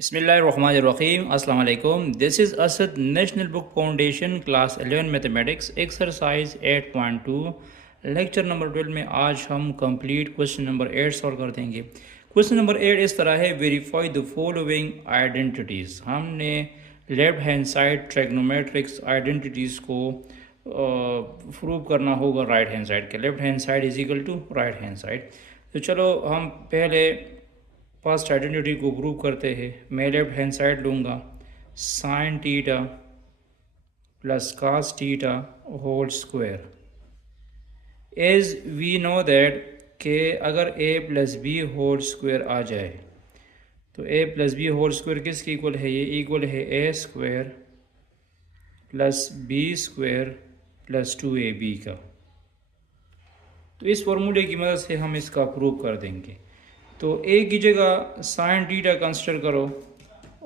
बिस्मिल्लाहिर्रहमानिर्रहीम अस्सलाम वालेकुम। This is Asad national book foundation class 11 mathematics exercise 8.2 lecture number 12 में आज हम कंप्लीट क्वेश्चन नंबर 8 सॉल्व कर देंगे। क्वेश्चन नंबर 8 इस तरह है, वेरीफाई द फॉलोइंग आइडेंटिटीज़। हमने left hand side trigonometrics identities को प्रूव करना होगा राइट हैंड साइड के। Left hand side is equal to right hand side. तो चलो हम पहले फर्स्ट आइडेंटिटी को प्रूव करते हैं। मैं लेफ्ट हैंड साइड लूँगा, sine theta plus cos theta whole square. As we know that कि अगर a plus B whole square आ जाए तो a plus B whole square किसके इक्वल है? ये इक्वल है a square plus B square plus 2ab का। तो इस फॉर्मूले की मदद से हम इसका प्रूव कर देंगे। तो a की जगह साइन टीटा कंसिडर करो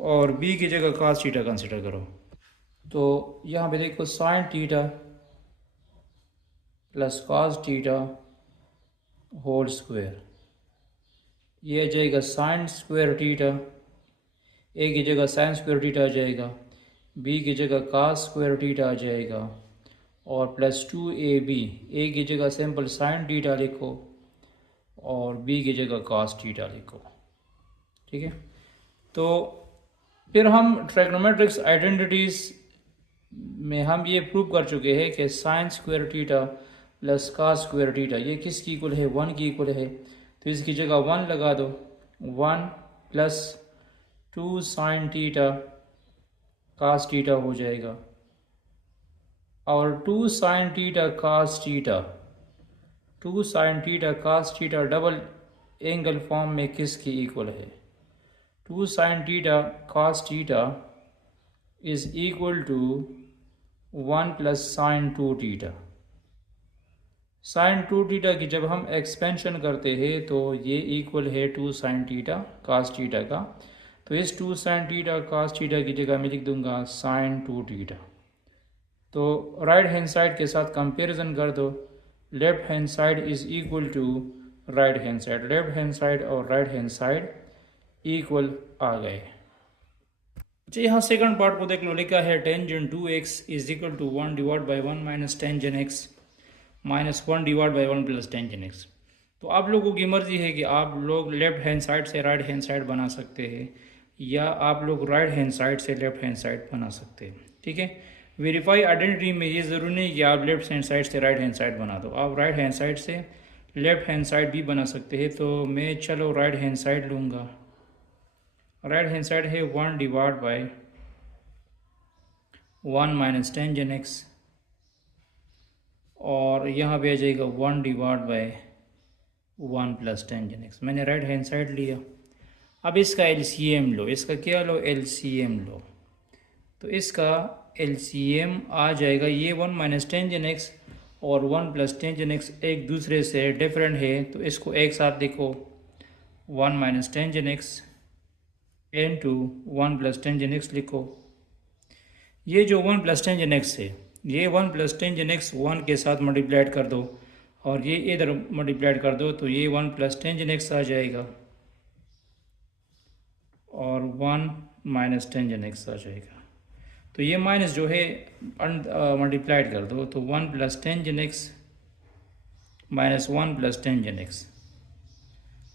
और b की जगह कास टीटा कंसिडर करो। तो यहाँ पे देखो, sine theta plus cos theta whole square, ये आ जाएगा साइन स्क्वायर टीटा। a की जगह साइन स्क्वायर टीटा आ जाएगा, b की जगह कास स्क्वायर टीटा आ जाएगा और प्लस 2ab। a की जगह सिंपल साइन टीटा लिखो और b की जगह कास टीटा लिखो। ठीक है, तो फिर हम ट्रिग्नोमेट्रिक्स आइडेंटिटीज़ में हम ये प्रूव कर चुके हैं कि sine square theta plus cos square theta ये किसकी इक्वल है? 1 की इक्वल है। तो इसकी जगह 1 लगा दो। 1 plus 2 sine theta cos theta हो जाएगा और 2 sine theta cos theta, 2 sine theta cos theta double angle form में किसकी इक्वल है? 2 sine theta cos theta is equal to 1 plus sine 2 theta. Sine 2 theta की जब हम एक्सपेंशन करते हैं तो ये इक्वल है 2 साइन टीटा कास टीटा का। तो इस 2 साइन टीटा कास टीटा की जगह मैं लिख दूंगा साइन 2 टीटा। तो राइट हैंड साइड के साथ कंपैरिजन कर दो। Left hand side is equal to right hand side. Left hand side और राइट हैंड साइड इक्वल आ गए। अच्छा, यहाँ सेकंड पार्ट को देख लो। लिखा है tangent 2x is equal to 1 divide by 1 minus tangent x minus 1 divide by 1 plus tangent x। तो आप लोगों की मर्जी है कि आप लोग लेफ्ट हैंड साइड से राइट हैंड साइड बना सकते हैं या आप लोग राइट हैंड साइड से लेफ्ट हैंड साइड बना सकते हैं। ठीक है, वेरीफाई आइडेंटिटी में ये ज़रूरी नहीं कि आप लेफ्ट हैंड साइड से राइट हैंड साइड बना दो, आप राइट हैंड साइड से लेफ्ट हैंड साइड भी बना सकते हैं। तो मैं चलो राइट हैंड साइड लूँगा। राइट हैंड साइड है 1 divide by 1 minus tangent x और यहाँ पे आ जाएगा 1 divide by 1 plus tangent x। मैंने राइट हैंड साइड लिया। अब इसका LCM लो। इसका क्या लो? LCM लो। तो इसका LCM आ जाएगा, ये 1 माइनस टेंजेंट x और 1 प्लस टेंजेंट x एक दूसरे से डिफरेंट है तो इसको एक साथ देखो, 1 minus tangent x into 1 plus tangent x लिखो। ये जो 1 प्लस टेंजेंट x है, ये 1 प्लस टेंजेंट x 1 के साथ मल्टीप्लाइड कर दो और ये इधर मल्टीप्लाइड कर दो तो ये 1 प्लस टेंजेंट x आ जाएगा और 1 माइनस टेंजेंट x आ जाएगा। तो ये माइनस जो है मल्टीप्लाइड कर दो तो 1 plus tangent x minus 1 plus tangent x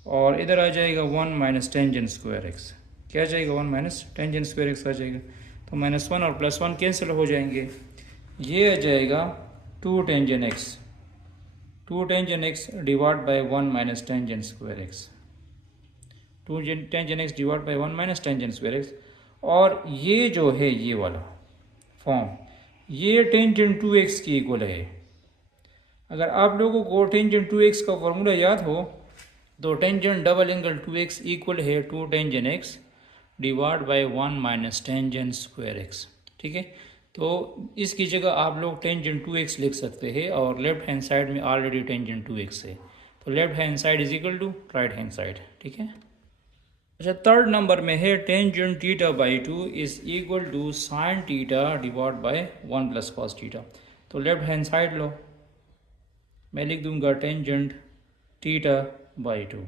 और इधर आ जाएगा 1 माइनस टेंजेंट स्क्वायर x। क्या आ जाएगा? 1 माइनस टेंजेंट स्क्वायर x आ जाएगा। तो माइनस 1 और प्लस 1 कैंसिल हो जाएंगे। ये आ जाएगा 2 tangent x, 2 tangent x divide by 1 minus tangent square x, 2 tangent x divide by 1 minus tangent square x। और ये जो है ये वाला फॉर्म, ये टेंजेंट 2x की इक्वल है। अगर आप लोगों को टेंजेंट 2x का फॉर्मूला याद हो तो tangent double angle 2x equal है 2 tangent x divide by 1 minus tangent square x। ठीक है, तो इसकी जगह आप लोग टेंजेंट 2x लिख सकते हैं और लेफ्ट हैंड साइड में ऑलरेडी टेंजेंट 2x है तो left hand side is equal to right hand side. ठीक है, अच्छा थर्ड नंबर में है tangent theta by 2 is equal to sine theta divide by 1 plus cos theta. तो लेफ्ट हैंड साइड लो, मैं लिख दूंगा टेंजेंट टीटा बाई 2।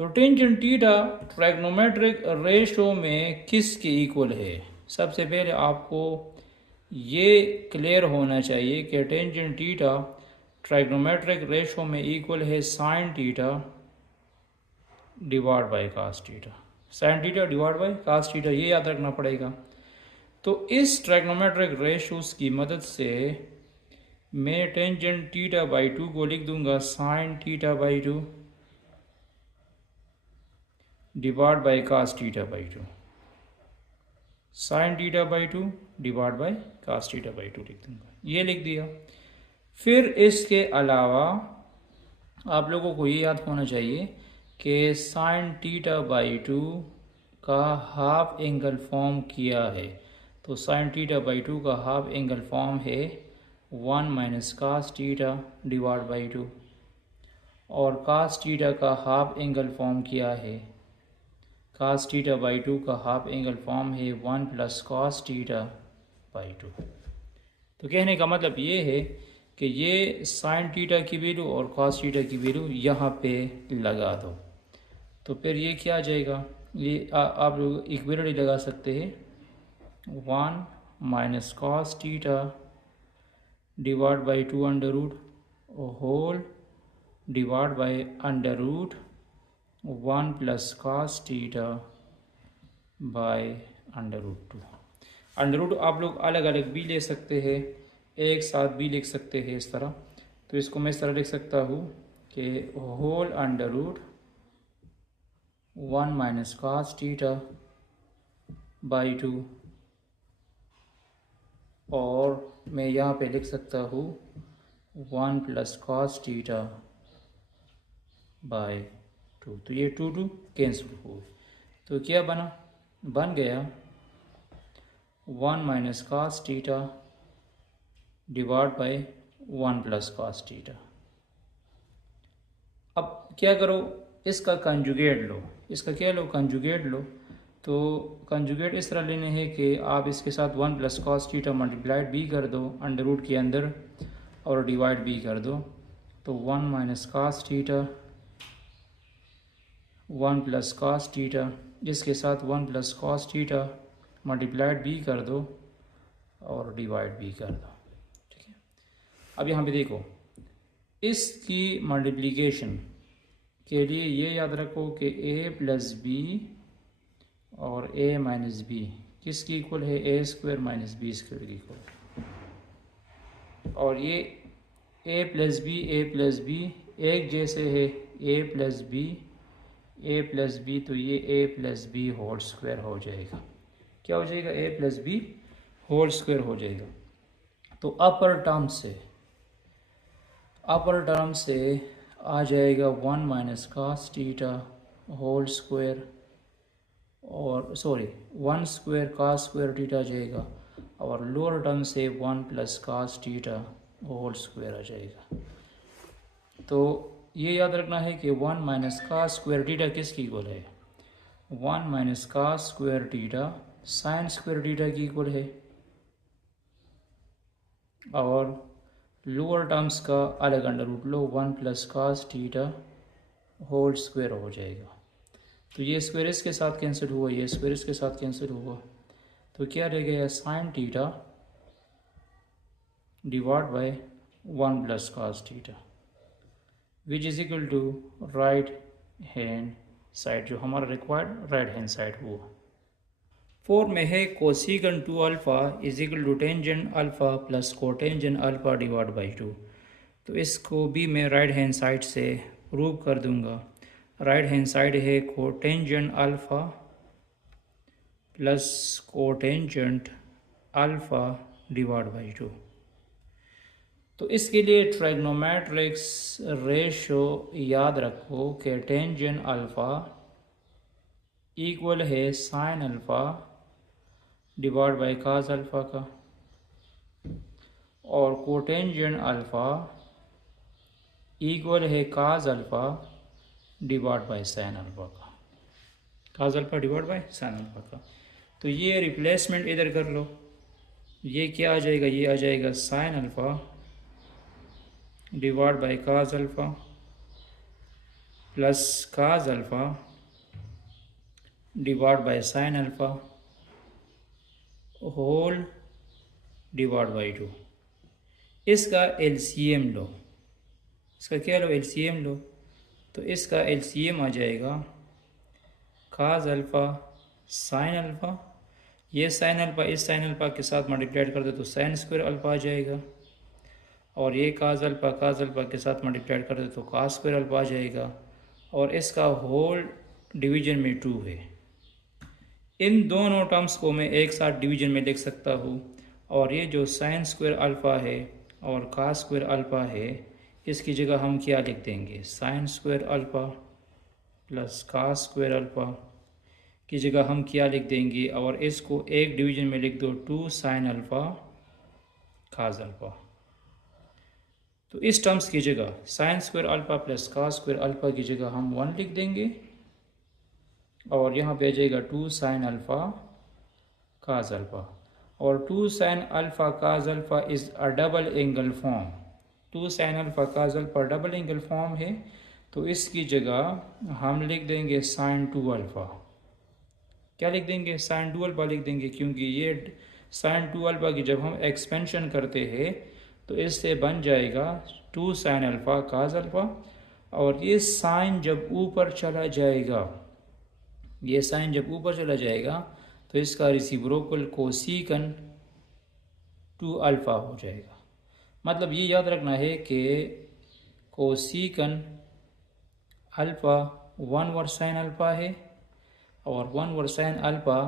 तो टेंजेंट थीटा ट्राइगोनोमेट्रिक रेशो में किसके इक्वल है? सबसे पहले आपको ये क्लियर होना चाहिए कि टेंजेंट थीटा ट्राइगोनोमेट्रिक रेशो में इक्वल है sine theta divide by cos theta. Sine theta divide by cos theta, ये याद रखना पड़ेगा। तो इस ट्राइगोनोमेट्रिक रेशोस की मदद से मैं टेंजेंट थीटा बाई 2 को लिख दूंगा sine theta by 2 divide by cos theta by 2। Sine theta by 2 divide by cos theta by 2 लिख दूंगा, ये लिख दिया। फिर इसके अलावा आप लोगों को ये याद होना चाहिए कि साइन थीटा बाई 2 का हाफ एंगल फॉर्म किया है। तो साइन थीटा बाई 2 का हाफ एंगल फॉर्म है 1 minus cos theta divide by 2, और कास थीटा का हाफ एंगल फॉर्म किया है, कास थीटा बाई 2 का हाफ एंगल फॉर्म है 1 प्लस कास थीटा बाई 2। तो कहने का मतलब ये है कि ये साइन थीटा की वैल्यू और कॉस थीटा की वैल्यू यहाँ पे लगा दो, तो फिर ये क्या आ जाएगा, ये आप लोग इक्वेलिटी लगा सकते हैं 1 minus cos theta divide by 2 under root whole divide by under root 1 plus cos theta by under root 2। Under root आप लोग अलग अलग भी ले सकते हैं, एक साथ भी लिख सकते हैं इस तरह। तो इसको मैं इस तरह लिख सकता हूँ कि whole under root 1 minus cos theta by 2, और मैं यहाँ पे लिख सकता हूँ 1 प्लस कॉस थीटा बाई 2। तो ये 2 कैंसिल हो, तो क्या बना, बन गया 1 minus cos theta divide by 1 plus cos theta. अब क्या करो, इसका कंजुगेट लो, इसका क्या लो, कंजुगेट लो। तो कंजुगेट इस तरह लेने हैं कि आप इसके साथ 1 प्लस कॉस थीटा मल्टीप्लाइड भी कर दो अंडर रूट के अंदर और डिवाइड भी कर दो। तो 1 minus cos theta 1 plus cos theta, जिसके साथ 1 प्लस कॉस थीटा मल्टीप्लाइड भी कर दो और डिवाइड भी कर दो। ठीक है, अब यहाँ पे देखो, इसकी मल्टीप्लिकेशन के लिए ये याद रखो कि a प्लस बी और a माइनस बी किसकी इक्वल है, a square minus B square की इक्वल। और ये a प्लस बी एक जैसे है, a प्लस बी, तो ये a plus B whole square हो जाएगा। क्या हो जाएगा, a plus B whole square हो जाएगा। तो अपर टर्म से आ जाएगा 1 minus cos theta whole square, और sorry 1 square cos square theta आ जाएगा, और लोअर टर्म से 1 plus cos theta whole square आ जाएगा। तो ये याद रखना है कि 1 माइनस कॉस स्क्वायर थीटा किसकी इक्वल है, 1 minus cos square theta sine square theta की इक्वल है, और लोअर टर्म्स का अलग अंडर रूट लो, 1 plus cos theta whole square हो जाएगा। तो ये स्क्वायर इसके साथ कैंसिल हुआ, ये स्क्वायर इसके साथ कैंसिल हुआ, तो क्या रह गया, sine theta divide by 1 plus cos theta which is equal to right hand side, जो हमारा रिक्वायर्ड राइट हैंड साइड हुआ। 4 में है cosecant 2 alpha is equal to tangent alpha plus cotangent alpha divide by 2। तो इसको भी मैं राइट हैंड साइड से प्रूव कर दूंगा। राइट हैंड साइड है cotangent alpha plus cotangent alpha divide by 2। तो इसके लिए ट्राइगोनोमेट्रिक्स रेशो याद रखो कि टेंजेंट अल्फ़ा इक्वल है sine alpha divide by cos alpha का, और कोटेंजेंट अल्फ़ा इक्वल है cos alpha divide by sine alpha का, cos alpha divide by sine alpha का। तो ये रिप्लेसमेंट इधर कर लो, ये क्या आ जाएगा, ये आ जाएगा sine alpha divide by cos alpha plus cos alpha divide by sine alpha whole divide by 2। इसका एलसीएम लो, इसका क्या लो, एलसीएम लो। तो इसका एलसीएम आ जाएगा काज अल्फ़ा साइन अल्फ़ा, ये साइन अल्फ़ा इस साइन अल्फ़ा के साथ मल्टीप्लाइड कर दे तो साइन स्क्वायर अल्फ़ा आ जाएगा, और ये काज अल्फ़ा के साथ मल्टीप्लाइड कर दे तो काज स्क्वायर अल्फ़ा आ जाएगा, और इसका होल डिवीजन में 2 है। इन दोनों टर्म्स को मैं एक साथ डिवीजन में लिख सकता हूँ, और ये जो साइन स्क्वायर अल्फ़ा है और काज स्क्वायर अल्फ़ा है, इसकी जगह हम क्या लिख देंगे, साइन स्क्वायर अल्फ़ा प्लस काज स्क्वायर अल्फ़ा की जगह हम क्या लिख देंगे, और इसको एक डिवीजन में लिख दो 2 साइन अल्फ़ा काज अल्फ़ा। तो इस टर्म्स की जगह साइन स्क्वायर अल्फ़ा प्लस काज स्क्वायर अल्फ़ा की जगह हम 1 लिख देंगे, और यहाँ पे आ जाएगा 2 साइन अल्फ़ा काज अल्फ़ा। और 2 sine alpha cause alpha is a double angle form. 2 sine alpha cause alpha double angle form है, तो इसकी जगह हम लिख देंगे साइन 2 अल्फ़ा। क्या लिख देंगे, साइन 2 अल्फ़ा लिख देंगे, क्योंकि ये साइन 2 अल्फ़ा की जब हम एक्सपेंशन करते हैं तो इससे बन जाएगा 2 साइन अल्फ़ा काज अल्फ़ा, और ये साइन जब ऊपर चला जाएगा, ये साइन जब ऊपर चला जाएगा तो इसका रेसिप्रोकल कोसीकन 2 अल्फ़ा हो जाएगा। मतलब ये याद रखना है कि cosecant alpha 1 over sine alpha है, और 1 over sine alpha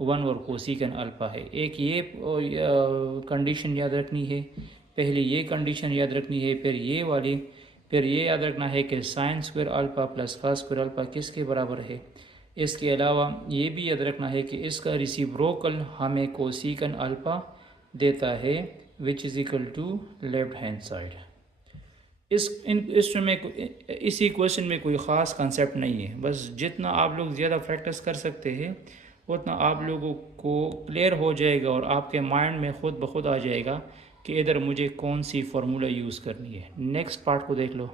1 over cosecant alpha है। एक ये कंडीशन याद रखनी है, पहले ये कंडीशन याद रखनी है, फिर ये वाली, फिर ये याद रखना है कि साइन स्क्वायर अल्फ़ा प्लस काज स्क्वायर अल्फ़ा किसके बराबर है। इसके अलावा ये भी याद रखना है कि इसका रेसिप्रोकल हमें कोसीकन अल्फ़ा देता है, which is equal to left hand side. इसी क्वेश्चन में कोई ख़ास कंसेप्ट नहीं है, बस जितना आप लोग ज़्यादा प्रैक्टिस कर सकते हैं उतना आप लोगों को क्लियर हो जाएगा, और आपके माइंड में ख़ुद ब खुद आ जाएगा कि इधर मुझे कौन सी फार्मूला यूज़ करनी है। नेक्स्ट पार्ट को देख लो।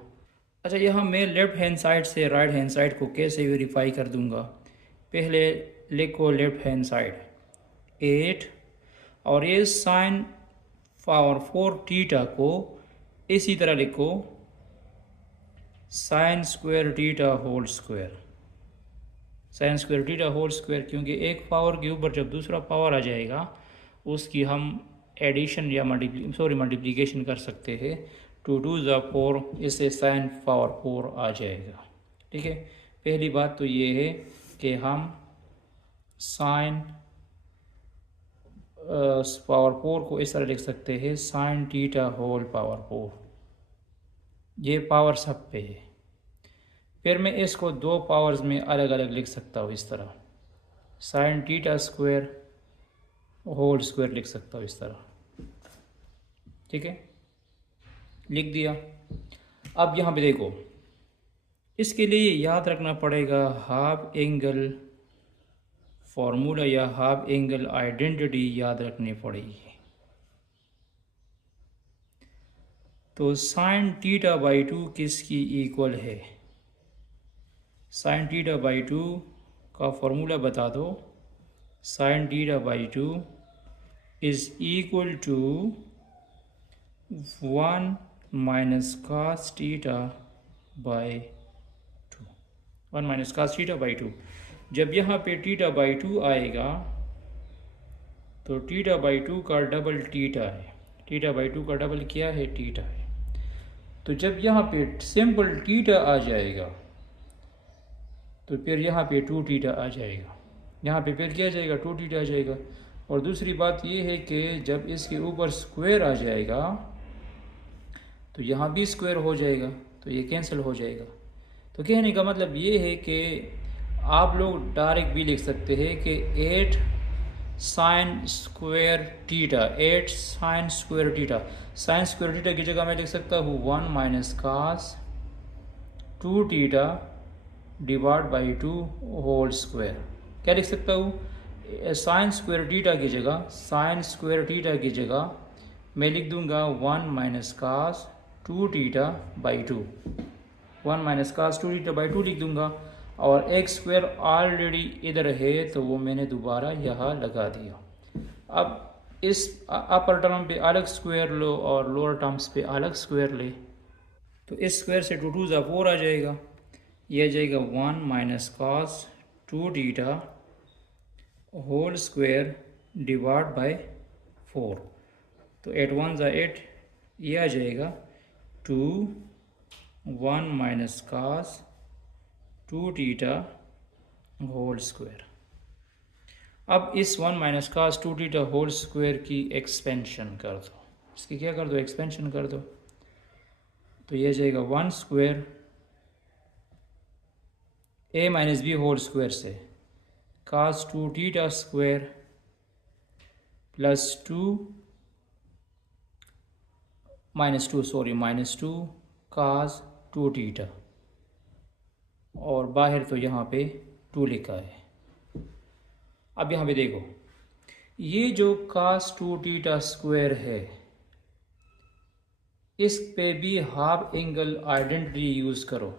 अच्छा, यहाँ मैं लेफ़्ट हैंड साइड से राइट हैंड साइड को कैसे वेरीफाई कर दूँगा। पहले लिखो लेफ़्ट हैंड साइड 8, और ये साइन पावर 4 थीटा को इसी तरह लिखो sine square theta whole square, sine square theta whole square, क्योंकि एक पावर के ऊपर जब दूसरा पावर आ जाएगा उसकी हम एडिशन या मल्टीप्लिकेशन कर सकते हैं। 2 2 ज़ा 4, इससे साइन पावर 4 आ जाएगा। ठीक है, पहली बात तो ये है कि हम साइन पावर 4 को इस तरह लिख सकते हैं साइन थीटा होल पावर 4, ये पावर सब पे है। फिर मैं इसको 2 पावर्स में अलग अलग लिख सकता हूँ, इस तरह sine theta square whole square लिख सकता हूँ इस तरह। ठीक है, लिख दिया। अब यहाँ पे देखो, इसके लिए याद रखना पड़ेगा हाफ एंगल फार्मूला या हाफ एंगल आइडेंटिटी याद रखनी पड़ेगी। तो साइन थीटा बाई 2 किसकी इक्वल है, साइन थीटा बाई 2 का फार्मूला बता दो। Sine theta by 2 is equal to 1 minus cos theta by 2, 1 minus cos theta by 2। जब यहाँ पे थीटा बाई 2 आएगा तो थीटा बाई 2 का डबल थीटा है, थीटा बाई 2 का डबल क्या है, थीटा है। तो जब यहाँ पे सिंपल थीटा आ जाएगा तो फिर यहाँ पे 2 थीटा आ जाएगा, यहाँ पे फिर क्या आ जाएगा, 2 थीटा आ जाएगा। और दूसरी बात ये है कि जब इसके ऊपर स्क्वायर आ जाएगा तो यहाँ भी स्क्वायर हो जाएगा, तो ये कैंसिल हो जाएगा। तो कहने का मतलब ये है कि आप लोग डायरेक्ट भी लिख सकते हैं कि 8 sine square theta, 8 sine square theta, sine square theta की जगह मैं लिख सकता हूँ 1 minus cos 2 theta divide by 2 whole square. क्या लिख सकता हूँ, साइन स्क्वायर थीटा की जगह, साइन स्क्वायर थीटा की जगह मैं लिख दूंगा 1 minus cos 2 theta by 2 1 minus cos 2 theta by 2 लिख दूंगा, और एक्स स्क्वायर ऑलरेडी इधर है तो वो मैंने दोबारा यहाँ लगा दिया। अब इस अपर टर्म पे अलग स्क्वायर लो और लोअर टर्म्स पे अलग स्क्वायर ले, तो इस स्क्वायर से 2 2 4 आ जाएगा। ये आ जाएगा 1 minus cos 2 theta whole square divide by 4। तो 8 1 ज़ा 8, ये आ जाएगा 2 1 minus cos 2 theta whole square. अब इस 1 minus cos 2 theta whole square की एक्सपेंशन कर दो, इसकी क्या कर दो, एक्सपेंशन कर दो। तो ये जाएगा 1 स्क्वायर ए माइनस बी होल स्क्वायर से कास 2 theta square plus 2 minus 2 cos 2 theta, और बाहर तो यहाँ पे 2 लिखा है। अब यहाँ पे देखो, ये जो कास 2 थीटा स्क्वायर है, इस पे भी हाफ एंगल आइडेंटिटी यूज़ करो।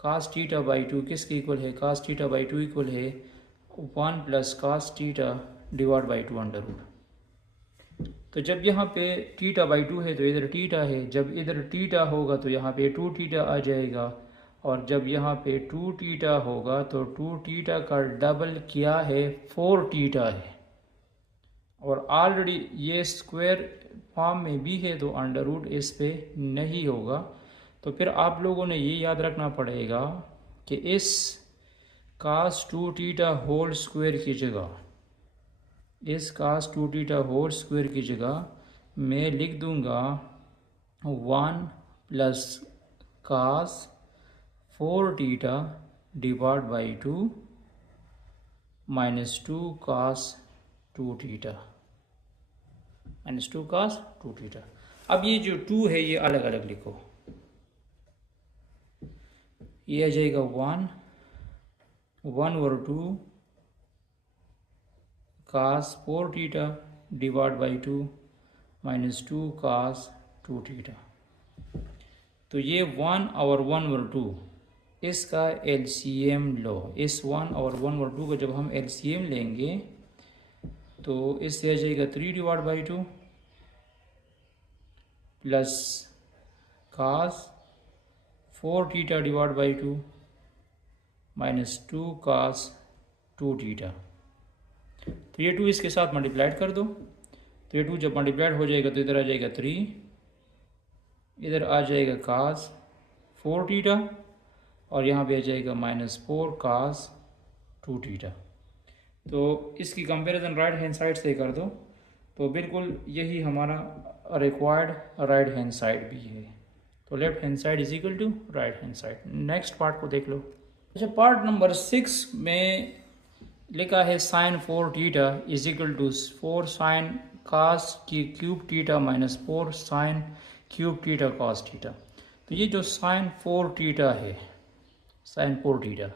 कास थीटा बाई 2 किसके इक्वल है, कास थीटा बाई 2 इक्वल है 1 plus cos theta divide by 2 under root. तो जब यहाँ पे थीटा बाई 2 है तो इधर थीटा है, जब इधर थीटा होगा तो यहाँ पे 2 थीटा आ जाएगा, और जब यहाँ पे 2 थीटा होगा तो 2 थीटा का डबल क्या है, 4 थीटा है, और ऑलरेडी ये स्क्वायर फॉर्म में भी है तो अंडर रूट इस पे नहीं होगा। तो फिर आप लोगों ने ये याद रखना पड़ेगा कि इस कास 2 थीटा होल स्क्वायर की जगह, इस कास 2 थीटा होल स्क्वायर की जगह मैं लिख दूंगा 1 plus cos 4 theta divide by 2 minus 2 cos 2 theta, minus 2 cos 2 theta. अब ये जो 2 है ये अलग अलग लिखो, ये आ जाएगा 1 और 2 cos 4 theta divide by 2 minus 2 cos 2 theta. तो ये 1 और 2 इसका एलसीएम लो। इस 1 और 2 का जब हम एलसीएम लेंगे तो इससे आ जाएगा 3 divide by 2 plus cos 4 theta divide by 2 minus 2 cos 2 theta. तो ये 2 इसके साथ मल्टीप्लाइड कर दो, तो ये 2 जब मल्टीप्लाइड हो जाएगा तो इधर आ जाएगा 3, इधर आ जाएगा कास 4 थीटा, और यहाँ पे आ जाएगा माइनस 4 कास 2 थीटा। तो इसकी कंपैरिजन राइट हैंड साइड से कर दो, तो बिल्कुल यही हमारा रिक्वायर्ड राइट हैंड साइड भी है। तो left hand side is equal to right hand side. Next part को देख लो। अच्छा, पार्ट नंबर 6 में लिखा है sine 4 theta is equal to 4 sine cos की cube theta minus 4 sine cube theta cos theta. तो ये जो साइन 4 थीटा है, साइन 4 थीटा,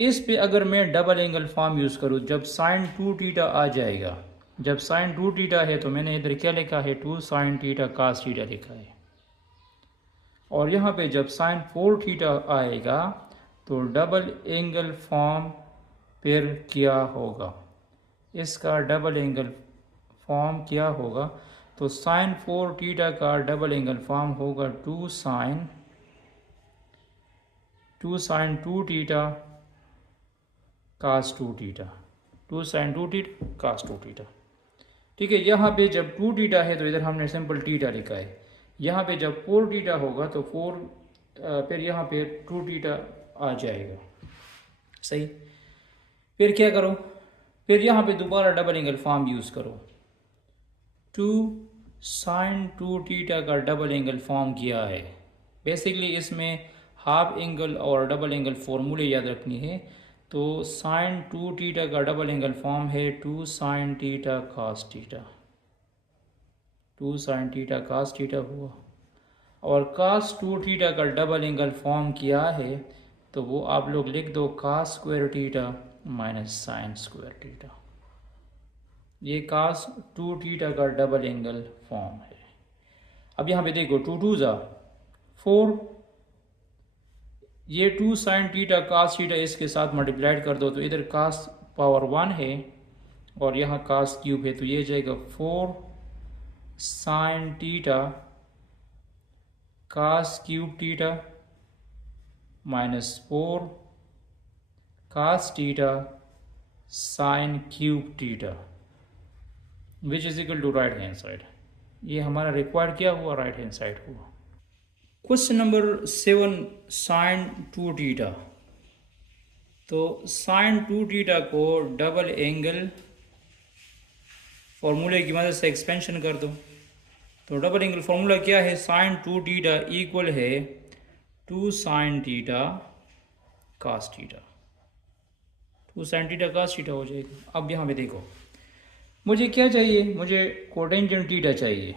इस पे अगर मैं डबल एंगल फॉर्म यूज़ करूँ, जब साइन 2 थीटा आ जाएगा, जब साइन 2 थीटा है तो मैंने इधर क्या लिखा है, 2 साइन थीटा कॉस थीटा लिखा है, और यहाँ पे जब साइन 4 थीटा आएगा तो डबल एंगल फॉर्म फिर क्या होगा, इसका डबल एंगल फॉर्म क्या होगा, तो साइन 4 थीटा का डबल एंगल फॉर्म होगा 2 sine 2 theta cos 2 theta, 2 sine 2 theta cos 2 theta. ठीक है, यहाँ पे जब 2 थीटा है तो इधर हमने सिंपल थीटा लिखा है, यहाँ पे जब 4 थीटा होगा तो 4 फिर यहाँ पे 2 थीटा आ जाएगा। सही, फिर क्या करो, फिर यहाँ पे दोबारा डबल एंगल फॉर्म यूज़ करो। 2 साइन 2 थीटा का डबल एंगल फॉर्म किया है। बेसिकली इसमें हाफ एंगल और डबल एंगल फॉर्मूले याद रखनी है। तो साइन 2 थीटा का डबल एंगल फॉर्म है 2 sine theta cos theta, 2 sine theta cos theta हुआ, और कॉस 2 थीटा का डबल एंगल फॉर्म किया है तो वो आप लोग लिख दो cos square theta minus sine square theta. ये कॉस 2 थीटा का डबल एंगल फॉर्म है। अब यहाँ पे देखो 2 2 ज़ा 4, ये 2 साइन टीटा कास टीटा इसके साथ मल्टीप्लाइड कर दो तो इधर कास पावर 1 है और यहाँ कास क्यूब है, तो ये जाएगा 4 sine theta cos cube theta minus 4 cos theta sine cube theta which is equal to right hand side. ये हमारा रिक्वायर्ड क्या हुआ, राइट हैंड साइड हुआ। Question number 7 sine 2 theta. तो साइन 2 टीटा को डबल एंगल फॉर्मूले की मदद से एक्सपेंशन कर दो। तो डबल एंगल फॉर्मूला क्या है, साइन 2 टीटा इक्वल है 2 sine theta cos theta. 2 sine theta cos theta हो जाएगा। अब यहाँ पे देखो मुझे क्या चाहिए, मुझे कोटेंजेंट टीटा चाहिए।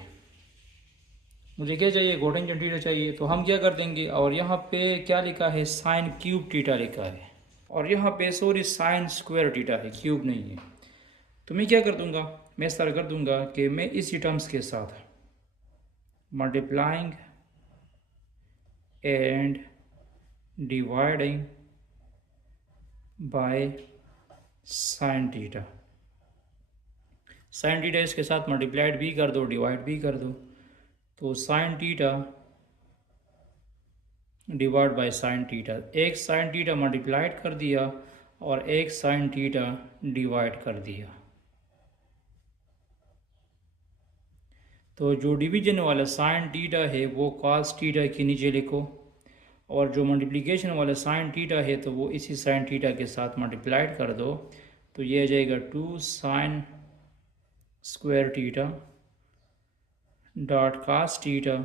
मुझे क्या चाहिए, कोटेंजेंट टीटा चाहिए। तो हम क्या कर देंगे, और यहाँ पे क्या लिखा है, साइन क्यूब टीटा लिखा है, और यहाँ पे सॉरी साइन स्क्वायर टीटा है, क्यूब नहीं है। तो मैं क्या कर दूंगा, मैं इस तरह कर दूंगा कि मैं इसी टर्म्स के साथ multiplying and dividing by sine theta. Sine theta इसके साथ मल्टीप्लाइड भी कर दो, डिवाइड भी कर दो। तो sine theta divide by sine theta, एक साइन टीटा मल्टीप्लाइड कर दिया और एक साइन टीटा डिवाइड कर दिया। तो जो डिवीजन वाला साइन टीटा है वो कॉस टीटा के नीचे लिखो, और जो मल्टीप्लिकेशन वाला साइन टीटा है तो वो इसी साइन टीटा के साथ मल्टीप्लाइड कर दो। तो ये आ जाएगा 2 sine square theta dot cos theta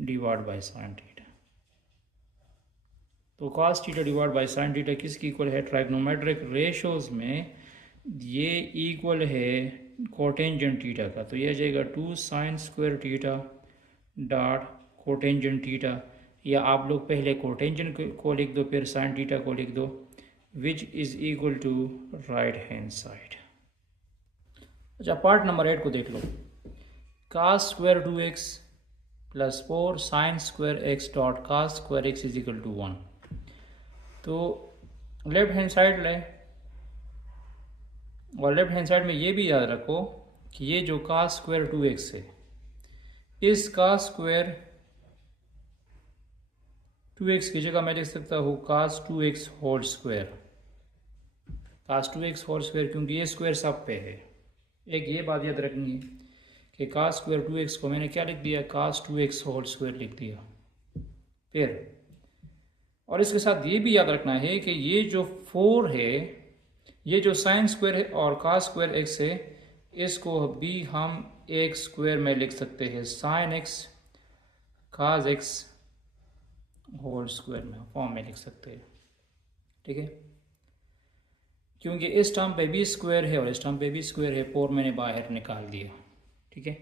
divide by sine theta. तो cos theta divide by sine theta किसकी इक्वल है, ट्राइग्नोमेट्रिक रेशोज में ये इक्वल है कोटेंजेंट टीटा का। तो ये आ जाएगा 2 sine square theta dot cotangent theta, या आप लोग पहले कोटेंजेंट को लिख दो फिर साइन टीटा को लिख दो, which is equal to right hand side. अच्छा, पार्ट नंबर 8 को देख लो। Cos square 2x plus 4 sine square x dot cos square x is equal to 1। तो लेफ्ट हैंड साइड ले, और लेफ्ट हैंड साइड में ये भी याद रखो कि ये जो कास स्क्वायर 2x है, इस कास स्क्वायर 2x की जगह मैं लिख सकता हूँ कास 2x होल स्क्वायर। कास 2x होल स्क्वायर, क्योंकि ये स्क्वायर सब पे है। एक ये बात याद रखनी है कि कास स्क्वायर 2x को मैंने क्या लिख दिया, कास 2x होल स्क्वायर लिख दिया। फिर और इसके साथ ये भी याद रखना है कि ये जो 4 है, ये जो साइन स्क्वायर है और कास स्क्वायर x है, इसको भी हम एक स्क्वायर में लिख सकते हैं, साइन x कास x होल स्क्वायर में फॉर्म में लिख सकते हैं। ठीक है, क्योंकि इस टर्म पे भी स्क्वायर है और इस टर्म पे भी स्क्वायर है, 4 मैंने बाहर निकाल दिया। ठीक है,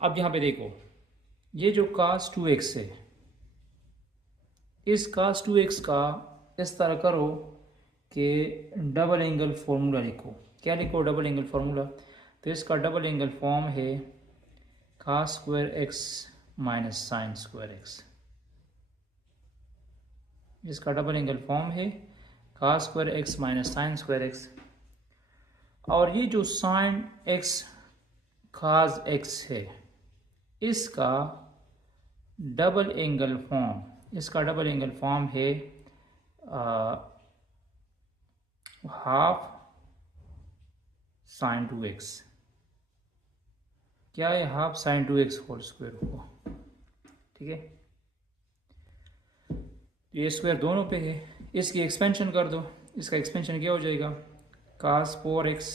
अब यहाँ पे देखो ये जो कास 2x है, इस कास 2x का इस तरह करो कि डबल एंगल फॉर्मूला लिखो। क्या लिखो, डबल एंगल फॉर्मूला। तो इसका डबल एंगल फॉर्म है cos square x minus sine square x। इसका डबल एंगल फॉर्म है cos square x minus sine square x। और ये जो साइन x कास x है, इसका डबल एंगल फॉर्म, इसका डबल एंगल फॉर्म है हाफ साइन 2x। क्या है, half sine 2x whole square हुआ। ठीक है, ये स्क्वायर दोनों पे है, इसकी एक्सपेंशन कर दो। इसका एक्सपेंशन क्या हो जाएगा, cos 4x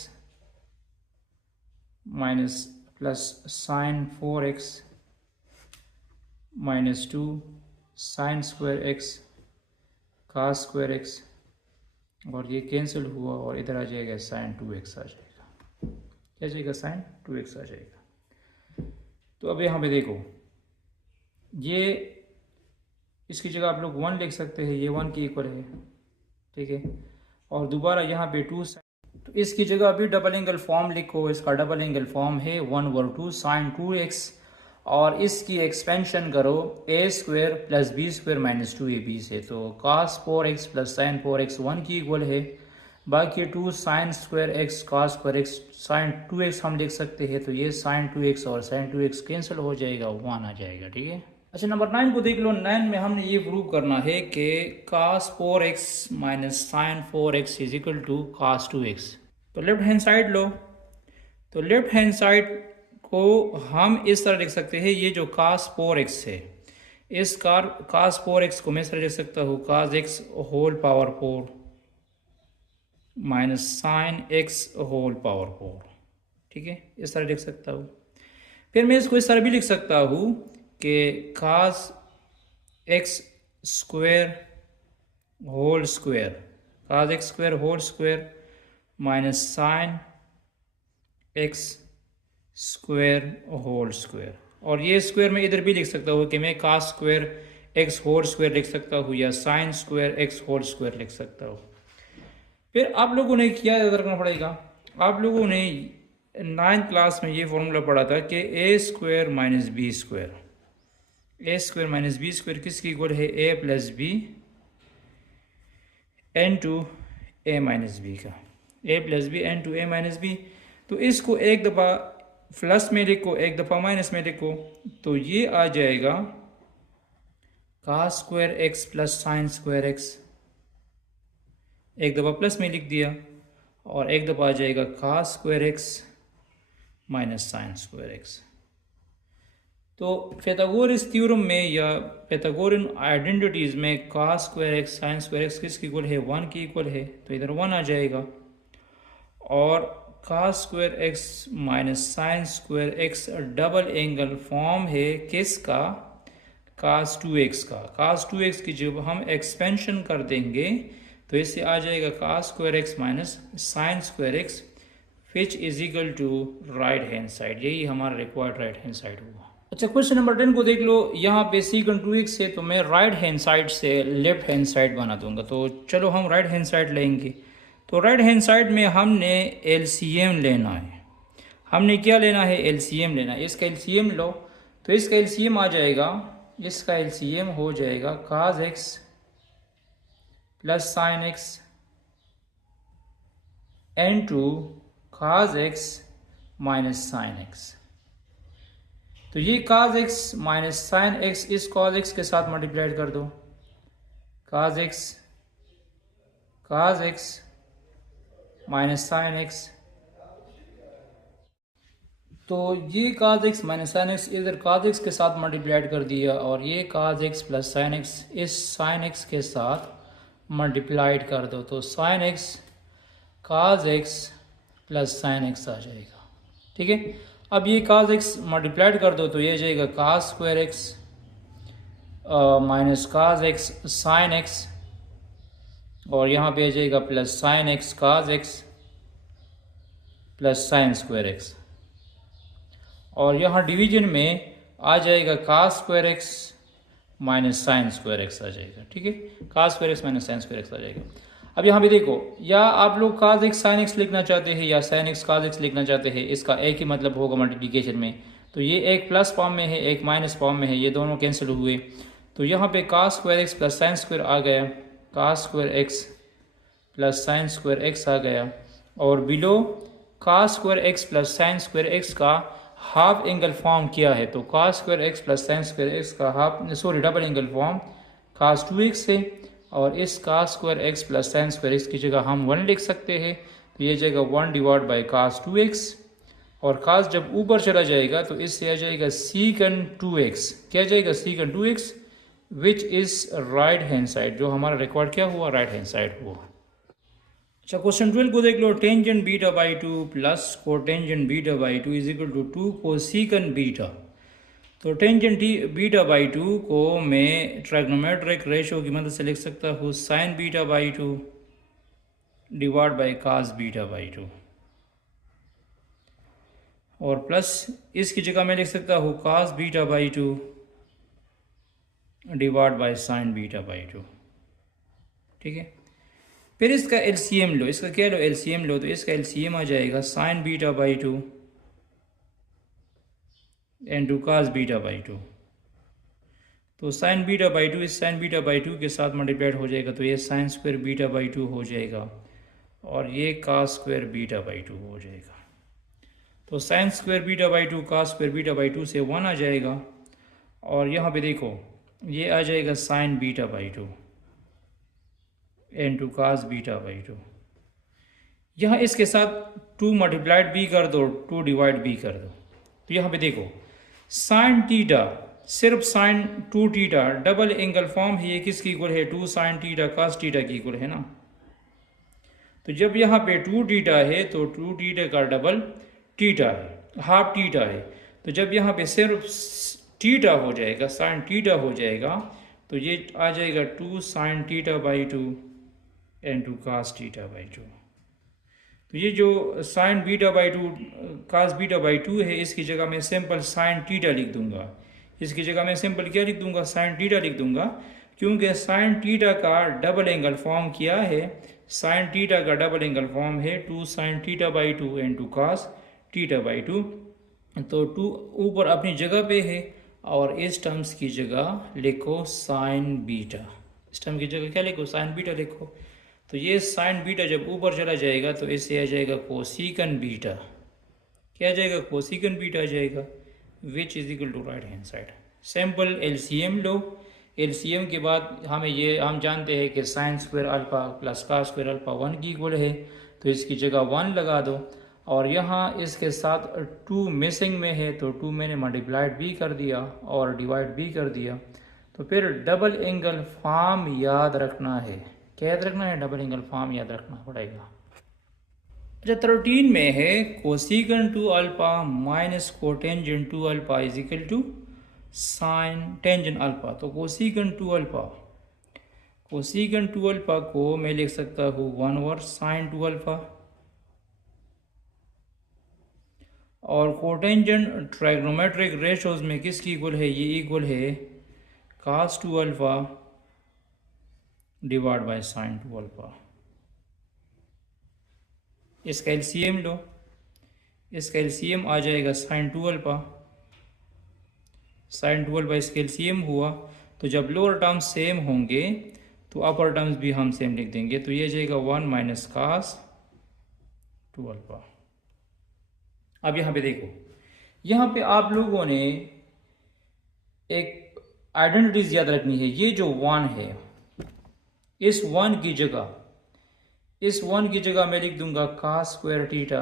minus plus sine 4x minus 2 sine square x cos square x, और ये कैंसिल हुआ और इधर आ जाएगा साइन 2x आ जाएगा। क्या जाएगा, साइन 2x आ जाएगा। तो अब यहाँ पे देखो, ये इसकी जगह आप लोग 1 लिख सकते हैं, ये 1 की इक्वल है। ठीक है, और दोबारा यहाँ पे 2 साइन, तो इसकी जगह अभी डबल एंगल फॉर्म लिखो। इसका डबल एंगल फॉर्म है 1/2 साइन 2x, और इसकी एक्सपेंशन करो A square plus B square minus 2ab से, तो cos 4x plus sine 4x 1 की इक्वल है। बाकी 2 sine square x cos square x sine 2x हम लिख सकते हैं, तो ये साइन 2x और साइन 2x कैंसिल हो जाएगा, 1 आ जाएगा। ठीक है। अच्छा, नंबर 9 को देख लो। 9 में हमने ये प्रूव करना है कि cos 4x minus sine 4x is equal to cos 2x। तो लेफ्ट हैंड साइड लो, तो लेफ्ट हैंड साइड को हम इस तरह लिख सकते हैं, ये जो cos 4x है इस cos 4x को मैं इस तरह लिख सकता हूँ cos x whole power 4 minus sine x whole power 4। ठीक है, इस तरह लिख सकता हूँ। फिर मैं इसको इस तरह भी लिख सकता हूँ कि cos x square whole square cos x square whole square minus sine x square whole square. और ये स्क्वायर मैं इधर भी लिख सकता हूँ कि मैं cos square x whole square लिख सकता हूँ या sine square x whole square लिख सकता हूँ। फिर आप लोगों ने क्या याद रखना पड़ेगा, आप लोगों ने 9th क्लास में ये फॉर्मूला पढ़ा था कि A square minus B square, A square minus B square किसकी इक्वल है, A plus B into A minus B का, A plus B into A minus B. तो इसको एक दफ़ा प्लस में लिखो, एक दफ़ा माइनस में लिखो, तो ये आ जाएगा cos square X plus sine square x, एक दफ़ा प्लस में लिख दिया, और एक दफ़ा आ जाएगा cos square x minus sine square x. तो pythagoras थ्योरम में या pythagorean आइडेंटिटीज़ में cos square x sign square x किसकी इक्वल है, 1 की इक्वल है, तो इधर 1 आ जाएगा। और cos square x minus sine square x double angle form है किसका, cos 2x का। cos 2x की जब हम एक्सपेंशन कर देंगे तो इससे आ जाएगा cos square x minus sine square x which is equal to right hand side. यही हमारा रिक्वायर्ड राइट हैंड साइड हुआ। अच्छा, क्वेश्चन नंबर 10 को देख लो। यहाँ पे secant 2x है, तो मैं राइट हैंड साइड से लेफ्ट हैंड साइड बना दूंगा। तो चलो हम राइट हैंड साइड लेंगे। तो राइट हैंड साइड में हमने LCM लेना है। हमने क्या लेना है, LCM लेना है। इसका LCM लो, तो इसका LCM आ जाएगा, इसका LCM हो जाएगा cos x plus sine x into cos x minus sine x. तो ये cos x minus sine x इस cos x के साथ मल्टीप्लाइड कर दो, cos x minus sine x. तो ये cos x minus sine x इधर cos x के साथ मल्टीप्लाइड कर दिया, और ये cos x plus sine x इस साइन x के साथ मल्टीप्लाइड कर दो, तो sine x cos x plus sine X आ जाएगा। ठीक है। अब ये cos x मल्टीप्लाइड कर दो, तो ये जाएगा cos square x minus cos x sine X, और यहाँ पे आ जाएगा plus sine X cos x plus sine square X, और यहाँ डिवीजन में आ जाएगा cos square x minus sine square X आ जाएगा। ठीक है, cos square x minus sine square X आ जाएगा। अब यहाँ पे देखो, या आप लोग cos x साइन एक्स लिखना चाहते हैं या साइन एक्स cos x लिखना चाहते हैं, इसका एक ही मतलब होगा मल्टीप्लिकेशन में। तो ये एक प्लस फॉर्म में है, एक माइनस फॉर्म में है, ये दोनों कैंसिल हुए। तो यहाँ पे cos square X plus sine square आ गया, cos square X plus sine square X आ गया, और below cos square X plus sine square X का हाफ एंगल फॉर्म किया है। तो cos square X plus sine square X का double angle form cos 2x है, और इस cos square X plus sine square X की जगह हम 1 लिख सकते हैं। तो ये जाएगा 1 डिवाइड बाई cos 2x, और cos जब ऊपर चला जाएगा तो इससे आ जाएगा secant 2x। क्या जाएगा, secant 2x which is right hand side, जो हमारा रिकॉर्ड क्या हुआ, राइट हैंड साइड हुआ। अच्छा, क्वेश्चन 12 को देख लो। टेंजेंट बीटा बाई 2 प्लस cotangent beta by 2 is equal to 2 cosecant beta. तो टेंजेंट बीटा बाई 2 को मैं ट्राइग्नोमेट्रिक रेशो की मदद से लिख सकता हूँ sign beta by 2 divide by cos beta by 2, और प्लस इसकी जगह मैं लिख सकता हूँ cos beta by 2 divide by sign beta by 2। ठीक है। फिर इसका LCM लो, इसका क्या लो, LCM लो, तो इसका LCM आ जाएगा sine beta by 2 into cos beta by 2। तो साइन बीटा बाई 2 इस साइन बीटा बाई 2 के साथ मल्टीप्लाइड हो जाएगा, तो ये साइन स्क्वायर बीटा बाई 2 हो जाएगा और ये कास स्क्वायर बीटा बाई 2 हो जाएगा। तो sine square beta by 2 cos square beta by 2 से 1 आ जाएगा और यहाँ पे देखो ये आ जाएगा sine beta by 2 into cos beta by 2। यहाँ इसके साथ 2 मल्टीप्लाइड भी कर दो, 2 डिवाइड भी कर दो। तो यहाँ पे देखो साइन थीटा, सिर्फ sine 2 theta double angle form है, ये किसकी इक्वल है 2 साइन थीटा कास थीटा की इक्वल है ना। तो जब यहाँ पे 2 थीटा है तो 2 थीटा का डबल थीटा है, हाफ थीटा है। तो जब यहाँ पे सिर्फ थीटा हो जाएगा, साइन थीटा हो जाएगा, तो ये आ जाएगा 2 sine theta by 2 into cos theta by 2। तो ये जो sine beta by 2 cos beta by 2 है, इसकी जगह मैं सिंपल साइन थीटा लिख दूंगा। इसकी जगह मैं सिंपल क्या लिख दूंगा, साइन थीटा लिख दूंगा, क्योंकि साइन थीटा का डबल एंगल फॉर्म क्या है, साइन थीटा का डबल एंगल फॉर्म है 2 sine theta by 2 into cos theta by 2। तो 2 ऊपर अपनी जगह पे है और इस टर्म्स की जगह लिखो साइन बीटा, इस टर्म की जगह क्या लिखो, साइन बीटा लिखो। तो ये साइन बीटा जब ऊपर चला जाएगा तो इससे आ जाएगा कोसिकन बीटा, क्या आ जाएगा, कोसिकन बीटा आ जाएगा, which is equal to right hand side. Simple LCM लो, एलसीएम के बाद हम जानते हैं कि sine square alpha plus cos square alpha 1 की इक्वल है, तो इसकी जगह 1 लगा दो और यहाँ इसके साथ 2 मिसिंग में है, तो 2 मैंने मल्टीप्लाइड भी कर दिया और डिवाइड भी कर दिया। तो फिर डबल एंगल फॉर्म याद रखना है, क्या याद रखना है, डबल एंगल फॉर्म याद रखना पड़ेगा। अच्छा 13 में है cosecant 2 alpha minus cotangent 2 alpha is equal to sine tangent alpha. तो कोसिकन 2 अल्फा, कोसिकन 2 अल्फा को मैं लिख सकता हूँ 1 ओवर साइन 2 अल्फा, और कोटेंजेंट ट्राइग्नोमेट्रिक रेशोज में किसकी इक्वल है, ये इक्वल है cos 2 alpha divide by sine 2 alpha. इसका एलसीएम लो, इसका एलसीएम आ जाएगा साइन 2 अल्फा, साइन 2 अल्फा इसका एलसीएम हुआ। तो जब लोअर टर्म्स सेम होंगे तो अपर टर्म्स भी हम सेम लिख देंगे, तो ये जाएगा 1 माइनस कास 2 अल्फा। अब यहाँ पे देखो, यहाँ पे आप लोगों ने एक आइडेंटिटीज याद रखनी है। ये जो 1 है, इस 1 की जगह, इस 1 की जगह मैं लिख दूंगा cos square theta,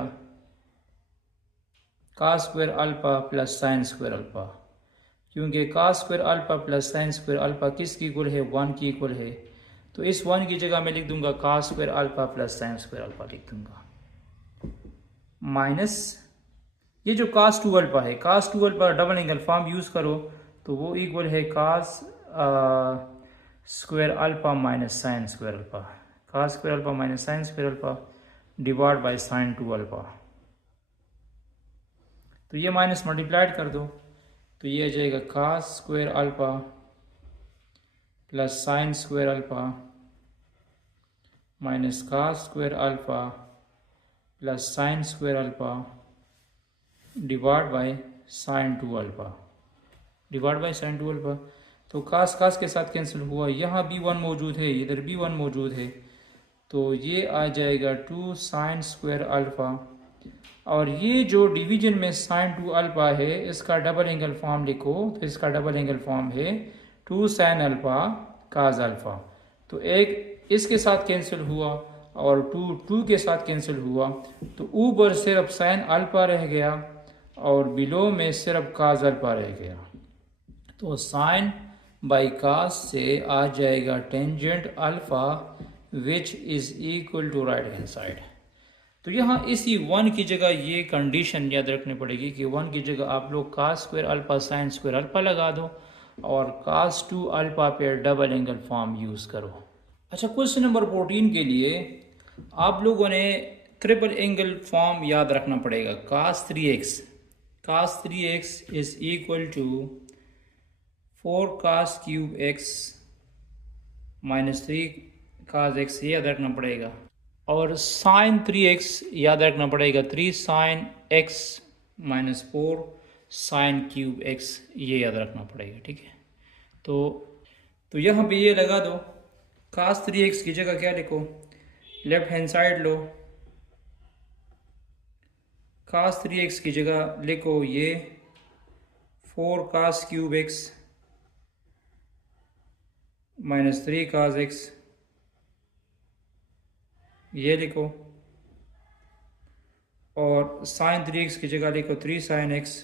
cos square alpha plus sine square alpha, क्योंकि cos square alpha plus sine square alpha किसकी इक्वल है, 1 की इक्वल है। तो इस 1 की जगह मैं लिख दूंगा cos square alpha plus sine square alpha लिख दूंगा, माइनस ये जो कास 2 अल्फा है, cos 2 alpha double angle form use करो तो वो इक्वल है cos square alpha minus sine square alpha, cos square alpha minus sine square alpha divide by sine 2 alpha. तो ये माइनस मल्टीप्लाइड कर दो, तो ये आ जाएगा cos square alpha plus sine square alpha minus cos square alpha plus sine square alpha divide by sine 2 alpha, divide by sine 2 alpha. तो cos कास के साथ कैंसिल हुआ, यहाँ भी 1 मौजूद है, इधर भी 1 मौजूद है, तो ये आ जाएगा 2 साइन स्क्वायर अल्फा। और ये जो डिवीजन में साइन 2 अल्फा है, इसका डबल एंगल फॉर्म लिखो, तो इसका डबल एंगल फॉर्म है 2 साइन अल्फा काज अल्फा। तो एक इसके साथ कैंसिल हुआ और 2 के साथ कैंसिल हुआ, तो ऊपर सिर्फ साइन अल्फा रह गया और बिलो में सिर्फ काज अल्फा रह गया। तो साइन बाई कास से आ जाएगा tangent alpha which is equal to right hand side. तो यहाँ इसी 1 की जगह ये कंडीशन याद रखनी पड़ेगी कि 1 की जगह आप लोग cos square alpha sine square alpha लगा दो और कास 2 अल्फा पे डबल एंगल फॉर्म यूज करो। अच्छा क्वेश्चन नंबर 14 के लिए आप लोगों ने ट्रिपल एंगल फॉर्म याद रखना पड़ेगा। Cos 3x is equal to 4 cos cube x minus 3 cos x, ये याद रखना पड़ेगा। और साइन 3x याद रखना पड़ेगा, 3 sine x minus 4 sine cube x, ये याद रखना पड़ेगा, ठीक है। तो यहाँ पे ये लगा दो, cos 3x की जगह क्या लिखो, लेफ्ट हैंड साइड लो, cos 3x की जगह लिखो ये 4 cos cube x minus 3 cos x, ये लिखो। और साइन 3x की जगह लिखो 3 sin x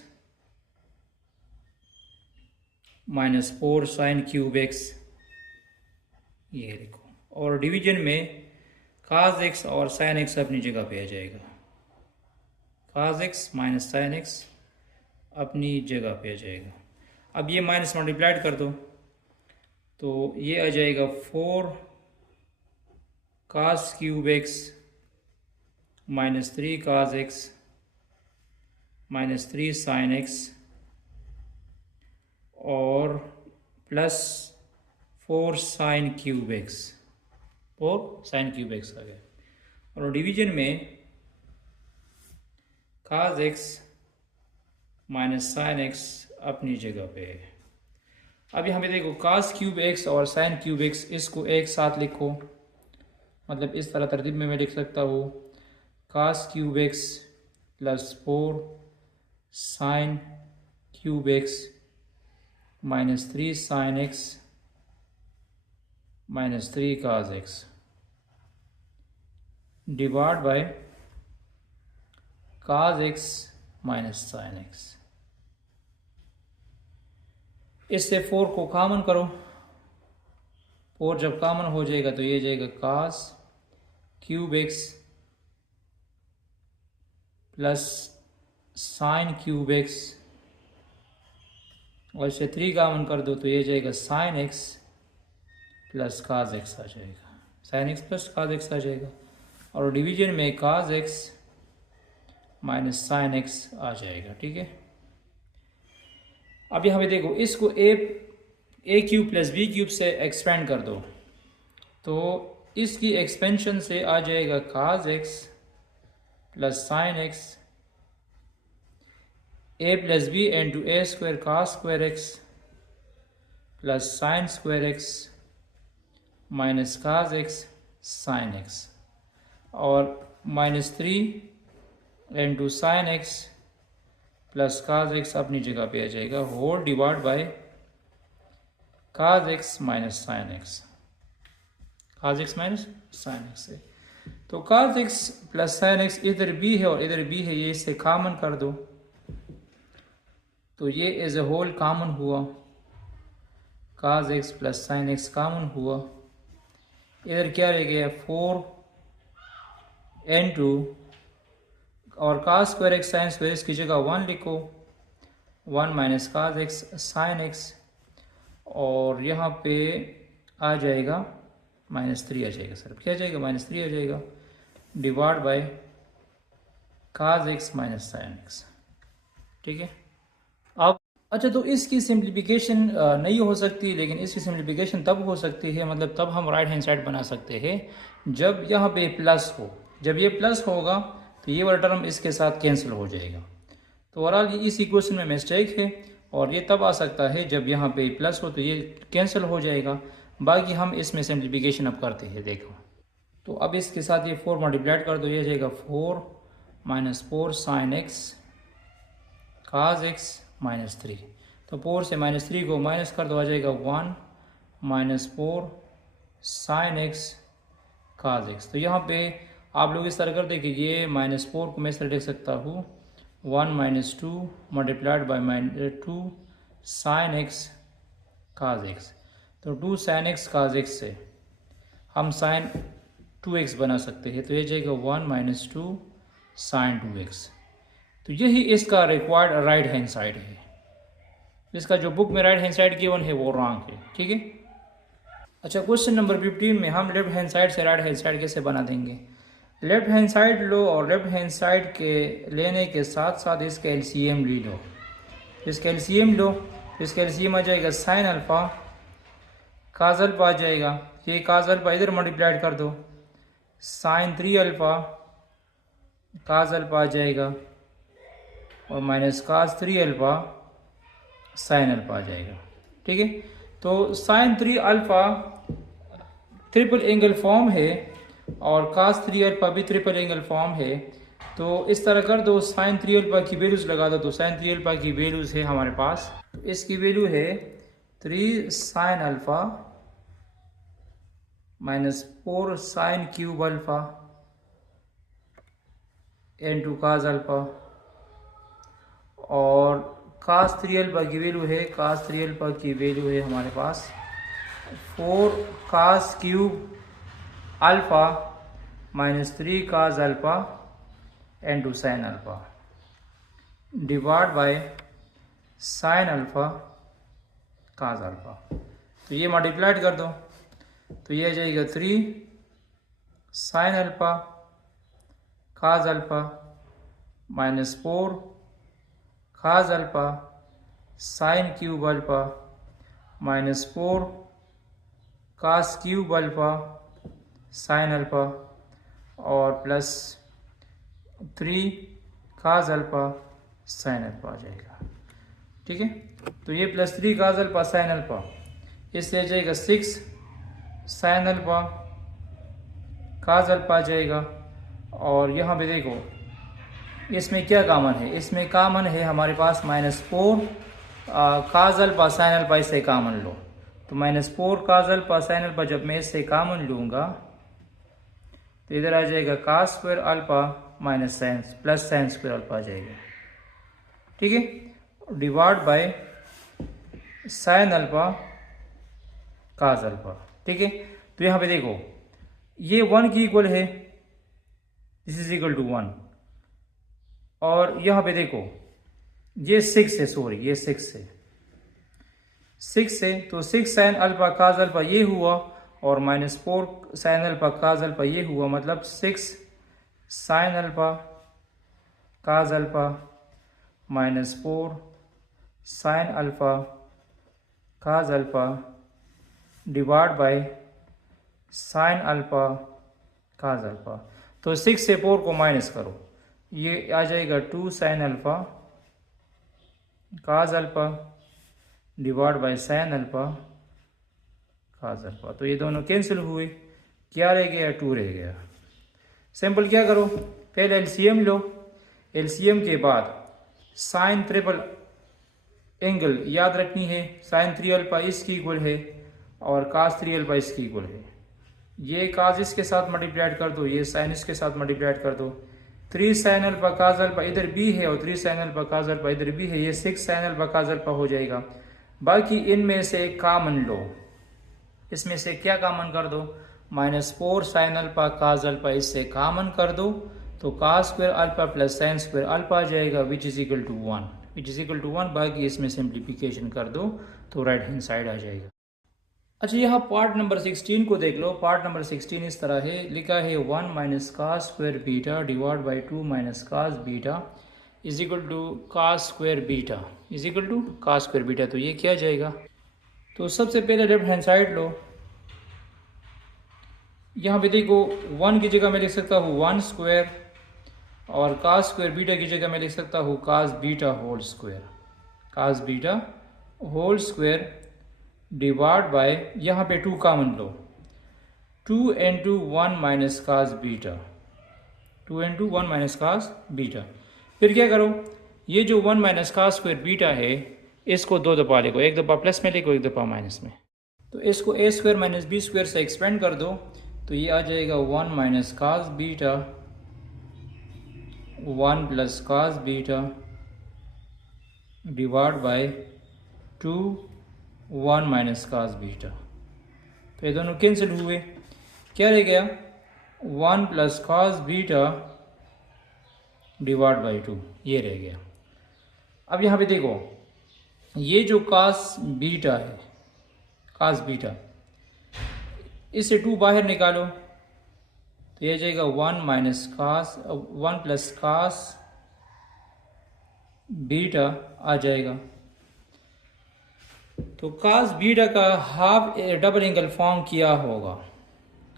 minus 4 sine cube x, ये लिखो। और डिवीजन में cos x और sin x अपनी जगह पे आ जाएगा, cos x minus sin x अपनी जगह पे आ जाएगा। अब ये माइनस मल्टीप्लाइड कर दो तो ये आ जाएगा 4 cos cube x minus 3 cos x minus 3 sin x और plus 4 sine cube X, 4 sine cube X आ गया। और डिवीजन में cos x minus sine X अपनी जगह पे है। अब यहाँ पे देखो cos क्यूब एक्स और साइन क्यूब एक्स, इसको एक साथ लिखो, मतलब इस तरह तरतीब में मैं लिख सकता हूँ cos cube x plus 4 sine cube x minus 3 sine x minus 3 cos x divide by cos x minus sine x। इससे 4 को कॉमन करो, 4 जब कॉमन हो जाएगा तो ये जाएगा cos cube x plus sine cube x, और इसे 3 कॉमन कर दो तो ये जाएगा sin x plus cos x आ जाएगा, sin x plus cos x आ जाएगा। और डिवीजन में cos x minus sin x आ जाएगा, ठीक है। अब यहाँ पे देखो इसको ए क्यूब प्लस बी क्यूब से एक्सपेंड कर दो तो इसकी एक्सपेंशन से आ जाएगा cos x plus sin x a plus b into a square cos square x plus sin square x minus cos x sin x और minus 3 into sin x plus cos x अपनी जगह पे आ जाएगा, whole divide by cos x minus sin x, cos x minus sin x है। तो cos x plus sin x इधर भी है और इधर भी है, ये इसे कॉमन कर दो तो ये एज ए होल कॉमन हुआ, cos x plus sin x common हुआ। इधर क्या रह गया 4 इंटू और cos square x sin square x की जगह 1 लिखो, 1 minus cos x sin x और यहाँ पे आ जाएगा माइनस 3 आ जाएगा, सर क्या आ जाएगा माइनस 3 आ जाएगा, divide by cos x minus sin x, ठीक है। अब अच्छा तो इसकी सिंप्लीफिकेशन नहीं हो सकती, लेकिन इसकी सिंप्लीफिकेशन तब हो सकती है, मतलब तब हम राइट हैंड साइड बना सकते हैं जब यहाँ पे प्लस हो। जब ये प्लस होगा तो ये वाला टर्म इसके साथ कैंसिल हो जाएगा। तो ओवरऑल ये इस इक्वेशन में मिस्टेक है और ये तब आ सकता है जब यहाँ पे प्लस हो तो ये कैंसिल हो जाएगा। बाकी हम इसमें सिंप्लीफिकेशन अब करते हैं, देखो तो अब इसके साथ ये 4 मल्टीप्लाइड कर दो, ये जाएगा 4 minus 4 sign X cos x minus 3, तो 4 से माइनस 3 को माइनस कर दो, आ जाएगा 1 minus 4 sign X cos x। तो यहाँ पे आप लोग इस तरह करते कि ये माइनस 4 को मैं इस तरह लिख सकता हूँ 1 minus 2 multiplied by 2 sign X cos x। तो 2 साइन एक्स cos x से हम साइन 2x बना सकते हैं, तो ये जाएगा 1 माइनस 2 साइन 2x। तो यही इसका रिक्वायर्ड राइट हैंड साइड है। इसका जो बुक में राइट हैंड साइड गिवन है वो रॉन्ग है, ठीक है। अच्छा क्वेश्चन नंबर 15 में हम लेफ्ट हैंड साइड से राइट हैंड साइड कैसे बना देंगे। लेफ्ट हैंड साइड लो और लेफ्ट हैंड साइड के लेने के साथ साथ इसका एलसीएम ले लो। इसका एलसीएम लो, इसका एलसीएम आ जाएगा साइन अल्फा काज अल्फा आ जाएगा, ये काज अल्फा इधर मल्टीप्लाइड कर दो, साइन 3 अल्फा काज अल्फा आ जाएगा और minus cos 3 alpha sine alpha आ जाएगा। ठीक है, तो sine 3 alpha triple angle form है और कास 3 अल्फ़ा भी ट्रिपल एंगल फॉर्म है। तो इस तरह कर दो, साइन 3 अल्फ़ा की वैल्यूज़ लगा दो। तो साइन 3 अल्फ़ा की वैल्यूज़ है हमारे पास, तो इसकी वैल्यू है 3 sine alpha minus 4 sine cube alpha into cos alpha, और कास 3 अल्फ़ा की वैल्यू है, कास 3 अल्फ़ा की वैल्यू है हमारे पास 4 cos cube alpha minus 3 cos alpha into sine alpha divide by sine alpha cos alpha. तो ये मल्टीप्लाइड कर दो, तो ये आ जाएगा 3 sine alpha cos alpha minus 4 cos alpha sine cube alpha minus 4 cos cube alpha sine alpha और plus 3 cos alpha sine alpha आ जाएगा। ठीक है, तो ये plus 3 cos alpha sine alpha, इससे आ जाएगा 6 साइन अल्फ़ा कास अल्फ़ा आ जाएगा। और यहाँ पे देखो इसमें क्या कॉमन है, इसमें कॉमन है हमारे पास minus 4 cos alpha sine alpha, इससे कॉमन लो। तो minus 4 cos alpha sine alpha जब मैं इससे कॉमन लूँगा तो इधर आ जाएगा cos square alpha minus sine plus sine square alpha आ जाएगा। ठीक है, divide by sine alpha cos alpha. ठीक है, तो यहाँ पे देखो ये 1 की इक्वल है, दिस इज इक्वल टू 1, और यहाँ पे देखो ये 6 है, सॉरी ये 6 है, 6 है, तो 6 साइन अल्फ़ा कास अल्फ़ा ये हुआ और minus 4 sine alpha cos alpha ये हुआ, मतलब 6 sine alpha cos alpha minus 4 sine alpha cos alpha divide by sine alpha cos alpha. तो 6 से 4 को माइनस करो, ये आ जाएगा 2 sine alpha cos alpha divide by sine alpha cos alpha. तो ये दोनों कैंसिल हुए, क्या रह गया, 2 रह गया। सिंपल क्या करो, पहले एलसीएम लो, एलसीएम के बाद साइन ट्रिपल एंगल याद रखनी है, साइन 3 अल्फ़ा इसकी इक्वल है और कास 3 अल्फ़ा इसकी इक्वल है। ये कास इसके साथ मल्टीप्लाइड कर दो, ये साइन इसके साथ मल्टीप्लाइड कर दो। 3 साइन अल्फ़ा कास अल्फ़ा इधर भी है और 3 साइन अल्फ़ा कास अल्फ़ा इधर भी है, ये 6 साइन अल्फ़ा कास अल्फ़ा हो जाएगा। बाकी इनमें से एक कॉमन लो, इसमें से क्या कॉमन कर दो, minus 4 sine alpha cos alpha इससे कॉमन कर दो, तो cos square alpha plus sine square alpha आ जाएगा which is equal to 1, which is equal to 1। बाकी इसमें सिंप्लीफिकेशन कर दो तो राइट हैंड साइड आ जाएगा। अच्छा, यहाँ पार्ट नंबर 16 को देख लो। पार्ट नंबर 16 इस तरह है, लिखा है 1 minus cos square beta divide by 2 minus cos beta is equal to cos square beta is equal to cos square beta. तो ये क्या जाएगा, तो सबसे पहले लेफ्ट हैंड साइड लो, यहाँ पे देखो 1 की जगह मैं लिख सकता हूँ 1 स्क्वायर और कास स्क्वायर बीटा की जगह मैं लिख सकता हूँ cos beta whole square, cos beta whole square divide by, यहाँ पे 2 कॉमन लो, 2 into 1 minus cos beta, 2 into 1 minus cos beta. फिर क्या करो, ये जो 1 माइनस कास स्क्वायर बीटा है इसको 2 दफ़ा लिखो, एक दफ़ा प्लस में लिखो एक दफ़ा माइनस में। तो इसको a square minus B square से एक्सपेंड कर दो, तो ये आ जाएगा 1 minus cos beta 1 plus cos beta divide by 2 1 minus cos beta. तो ये दोनों कैंसिल हुए, क्या रह गया 1 plus cos beta divide by 2, ये रह गया। अब यहाँ पे देखो ये जो कास बीटा है, कास बीटा, इससे 2 बाहर निकालो तो ये जाएगा 1 minus cos 1 plus cos beta आ जाएगा। तो कास बीटा का हाफ डबल एंगल फॉर्म किया होगा,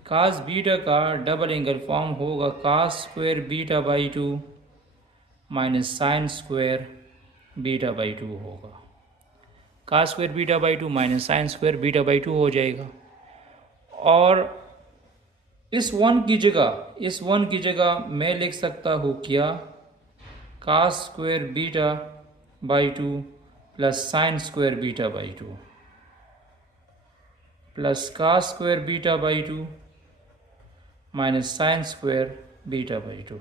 कास बीटा का डबल एंगल फॉर्म होगा cos square beta by 2 minus sine square beta by 2 होगा। Cos square beta by 2 minus sine square beta by 2 हो जाएगा। और इस वन की जगह मैं लिख सकता हूँ क्या, cos square beta by 2 plus sine square beta by 2 plus cos square beta by 2 minus sine square beta by 2।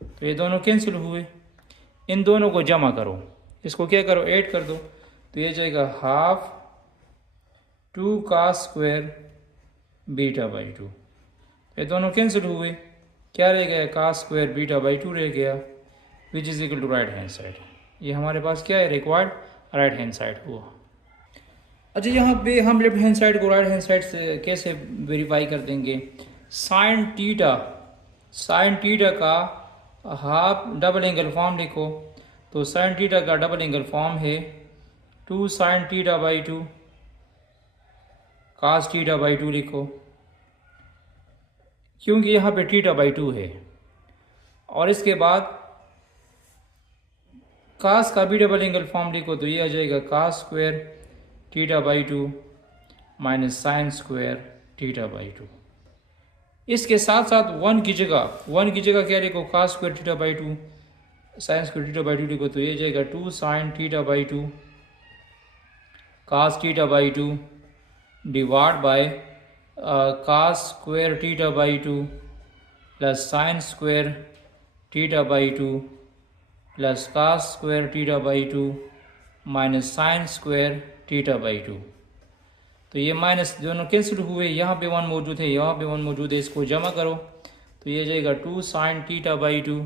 तो ये दोनों कैंसिल हुए, इन दोनों को जमा करो, इसको क्या करो, ऐड कर दो, तो ये जाएगा हाफ 2 का स्क्वायर बीटा बाई 2। ये दोनों कैंसिल हुए, क्या रह गया, का स्क्वायर बीटा बाई 2 रह गया, which is equal to right hand side. ये हमारे पास क्या है, रिक्वायर्ड राइट हैंड साइड हुआ। अच्छा, यहाँ पे हम लेफ्ट हैंड साइड को राइट हैंड साइड से कैसे वेरीफाई कर देंगे। साइन टीटा का हाफ डबल एंगल फॉर्म लिखो, तो साइन टीटा का डबल एंगल फॉर्म है 2 sine theta by 2 cos theta by 2 लिखो, क्योंकि यहाँ पे टीटा बाई 2 है। और इसके बाद कास का भी डबल एंगल फॉर्म लिखो, तो ये आ जाएगा cos square theta by 2 minus sine square theta by 2। इसके साथ साथ वन की जगह क्या लिखो, cos square theta by 2 sine square theta by 2 लिखो, तो ये जाएगा 2 sine theta by 2 cos theta by 2 divide by cos square theta by 2 plus sine square theta by 2 plus cos square theta by 2 minus sine square theta by 2। तो ये minus दोनों cancel हुए, यहाँ पे 1 मौजूद है, यहाँ पे 1 मौजूद है, इसको जमा करो, तो ये जाएगा 2 sine theta by 2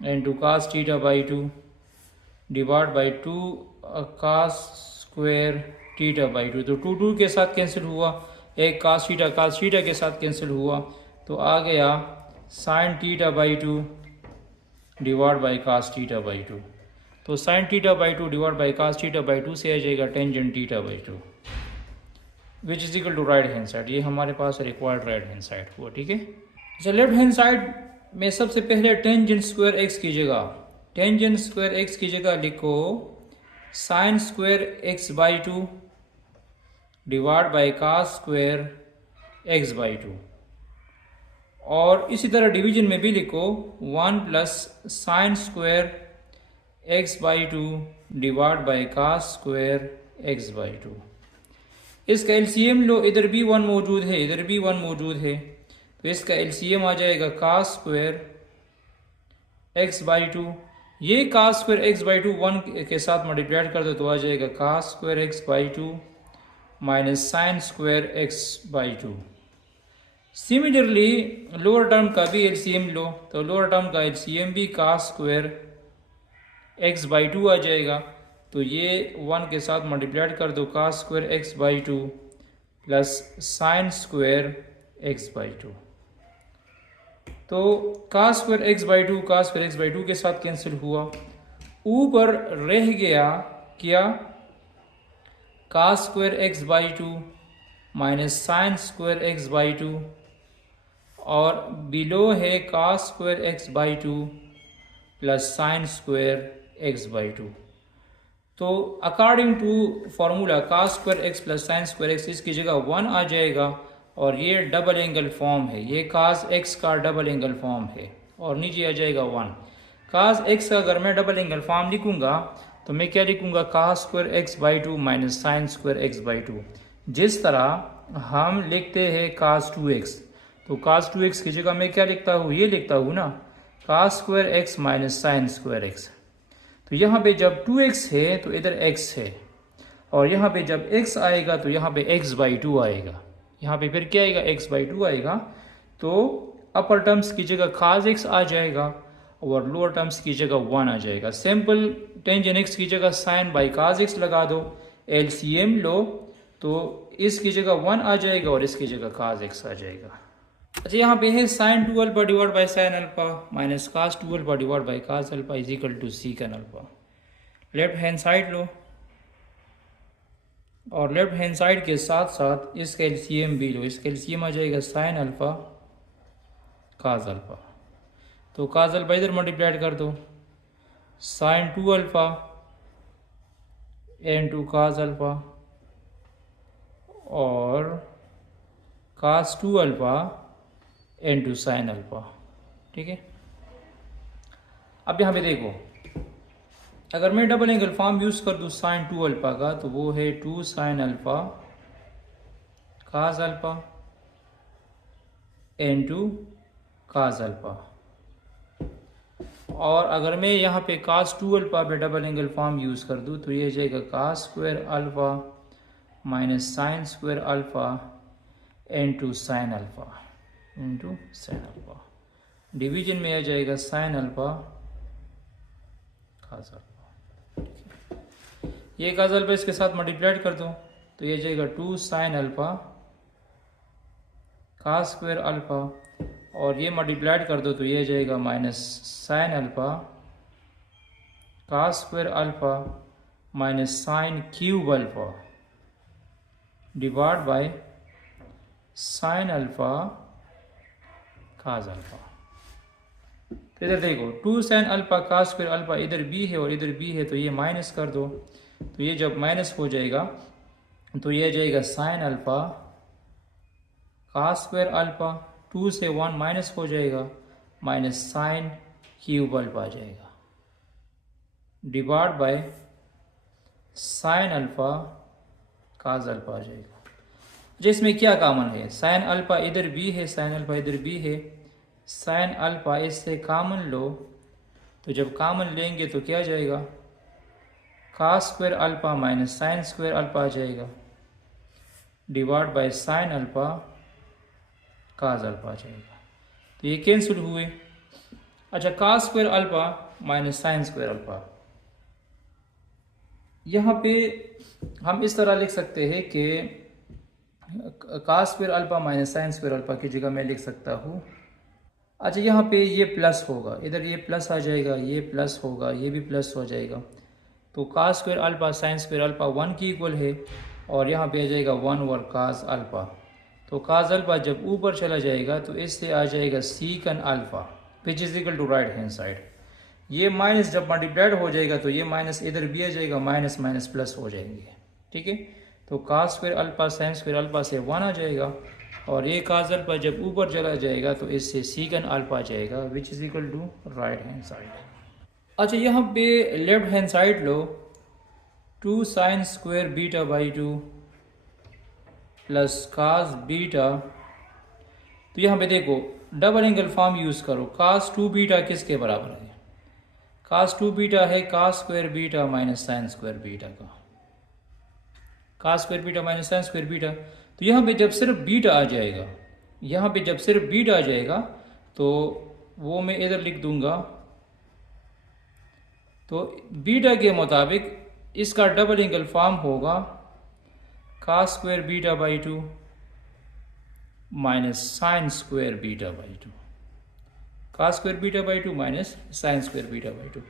into cos theta by 2 divide by 2 cos square theta by 2। तो 2 के साथ कैंसिल हुआ, एक कास टीटा के साथ कैंसिल हुआ, तो आ गया sine theta by 2 divide by cos theta by 2। तो sine theta by 2 divide by cos theta by 2 से आ जाएगा tangent theta by 2 which is equal to right hand side. ये हमारे पास रिक्वायर्ड राइट हैंड साइड हुआ, ठीक है। अच्छा, लेफ्ट हैंड साइड में सबसे पहले टेंजेंट स्क्वायर एक्स की जगह लिखो sine square x by 2 divide by cos square x by 2। और इसी तरह डिवीजन में भी लिखो 1 plus sine square x by 2 divide by cos square x by 2। इसका एलसीएम लो, इधर भी 1 मौजूद है, इधर भी 1 मौजूद है, तो इसका एलसीएम आ जाएगा कास स्क्वायर एक्स बाई 2। ये कास स्क्वायर एक्स बाई 2 1 के साथ मल्टीप्लाइड कर दो, तो आ जाएगा cos square x by 2 minus sine square x by 2। Similarly lower term का भी एलसीएम लो, तो लोअर टर्म का एलसीएम भी कास स्क्वायर एक्स बाई 2 आ जाएगा, तो ये 1 के साथ मल्टीप्लाइड कर दो, cos square x by 2 plus sine square x by 2। तो कास स्क्वायर एक्स बाई 2 के साथ कैंसिल हुआ, ऊपर रह गया क्या, cos square x by 2 minus sine square x by 2, और बिलो है cos square x by 2 plus sine square x by 2। तो according to formula cos square X plus sine square X, इसकी जगह 1 आ जाएगा, और ये डबल एंगल फॉर्म है, ये कास एक्स का डबल एंगल फॉर्म है, और नीचे आ जाएगा 1। कास एक्स का अगर मैं डबल एंगल फॉर्म लिखूंगा, तो मैं क्या लिखूंगा, cos square x by 2 minus sine square x by 2। जिस तरह हम लिखते हैं कास 2x, तो कास 2x की जगह मैं क्या लिखता हूँ, ये लिखता हूँ ना, cos square x minus sine square x. तो यहाँ पे जब 2x है तो इधर x है, और यहाँ पे जब x आएगा तो यहाँ पे x बाई 2 आएगा, यहाँ पे फिर क्या आएगा, x बाई 2 आएगा। तो अपर टर्म्स की जगह कास x आ जाएगा, और लोअर टर्म्स की जगह 1 आ जाएगा। सिंपल टेंजेंट x की जगह साइन बाई कास x लगा दो, एलसीएम लो, तो इसकी जगह 1 आ जाएगा और इसकी जगह कास x आ जाएगा। अच्छा, यहाँ पे है sine 2 alpha divide by sine alpha minus cos 2 alpha divide by cos alpha is equal to secant alpha. Left hand side लो, और लेफ्ट हैंड साइड के साथ साथ इसका एलसीएम भी लो, इसका एलसीएम आ जाएगा साइन अल्फा कास अल्फा। तो काज अल्फा इधर मल्टीप्लाइड कर दो, sine 2 alpha into cos alpha और cos 2 alpha into sine alpha. ठीक है, अब यहाँ पे देखो, अगर मैं डबल एंगल फॉर्म यूज कर दूँ साइन 2 अल्फा का, तो वो है 2 sine alpha cos alpha into cos alpha. और अगर मैं यहाँ पे कास 2 अल्फा पे डबल एंगल फॉर्म यूज कर दूँ, तो ये हो जाएगा cos square alpha minus sine square alpha into sine alpha into sine alpha. Division में आ जाएगा साइन अल्फा काज अल्फा। ये काज अल्फा इसके साथ मल्टीप्लाइड कर दो, तो ये जाएगा 2 sine alpha cos square alpha और ये मल्टीप्लाइड कर दो, तो ये जाएगा minus sine alpha cos square alpha minus sine cube alpha divide by sine alpha cos alpha. तो इधर देखो 2 sine alpha cos square alpha इधर भी है और इधर भी है, तो ये माइनस कर दो, तो ये जब माइनस हो जाएगा तो ये जाएगा sine alpha cos square alpha, 2 से 1 माइनस हो जाएगा, माइनस साइन क्यूब अल्फा आ जाएगा divide by sine alpha cos alpha आ जाएगा। जिसमें क्या कॉमन है, साइन अल्फा इधर भी है, साइन अल्फा इधर भी है, साइन अल्फा इससे कॉमन लो, तो जब कॉमन लेंगे तो क्या जाएगा, cos square alpha minus sine square alpha आ जाएगा divide by sine alpha cos alpha आ जाएगा। तो ये कैंसिल हुए। अच्छा, cos square alpha minus sine square alpha, यहाँ पे हम इस तरह लिख सकते हैं कि cos square alpha minus sine square alpha की जगह मैं लिख सकता हूँ, अच्छा यहाँ पे ये प्लस होगा, इधर ये प्लस आ जाएगा, ये प्लस होगा, ये भी प्लस हो जाएगा, तो cos square alpha sine square alpha 1 की इक्वल है और यहाँ पे आ जाएगा 1 ओवर कास अल्फा। तो कास अल्फा जब ऊपर चला जाएगा तो इससे आ जाएगा secant alpha which is equal to right hand side. ये माइनस जब मल्टीप्लाइड हो जाएगा तो ये माइनस इधर भी आ जाएगा, माइनस माइनस प्लस हो जाएंगे। ठीक है, तो cos square alpha sine square alpha से 1 आ जाएगा और ये कास अल्फा जब ऊपर चला जाएगा तो इससे सीकन अल्फा आ जाएगा which is equal to right hand side. अच्छा, यहाँ पे लेफ्ट हैंड साइड लो, 2 sine square beta by 2 plus cos beta, तो यहाँ पे देखो डबल एंगल फॉर्म यूज करो, कास 2 बीटा किसके बराबर है, कास 2 बीटा है cos square beta minus sine square beta का, cos square beta minus sine square beta. तो यहाँ पे जब सिर्फ बीटा आ जाएगा, यहाँ पे जब सिर्फ बीटा आ जाएगा तो वो मैं इधर लिख दूंगा, तो बीटा के मुताबिक इसका डबल एंगल फॉर्म होगा cos square beta by 2 minus sine square beta by 2, cos square beta by 2 minus sine square beta by 2।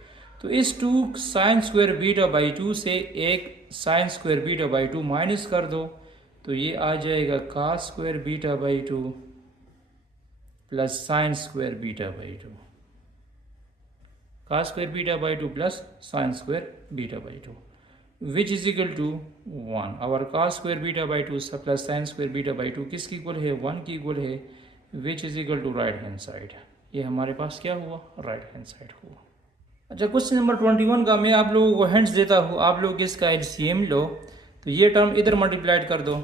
तो इस 2 साइन स्क्वायर बीटा बाई 2 से एक sine square beta by 2 minus कर दो, तो ये आ जाएगा cos square beta by 2 plus sine square beta by 2, cos square beta by 2 plus sine square beta by 2 which is equal to 1। और cos square beta by 2 plus sine square beta by 2 किसकी equal है, 1 की equal है which is equal to right hand side. ये हमारे पास क्या हुआ, right hand side हुआ। अच्छा, क्वेश्चन नंबर 21 का मैं आप लोगों को हिंट्स देता हूँ, आप लोग इसका एलसीएम लो, तो ये टर्म इधर मल्टीप्लाइड कर दो,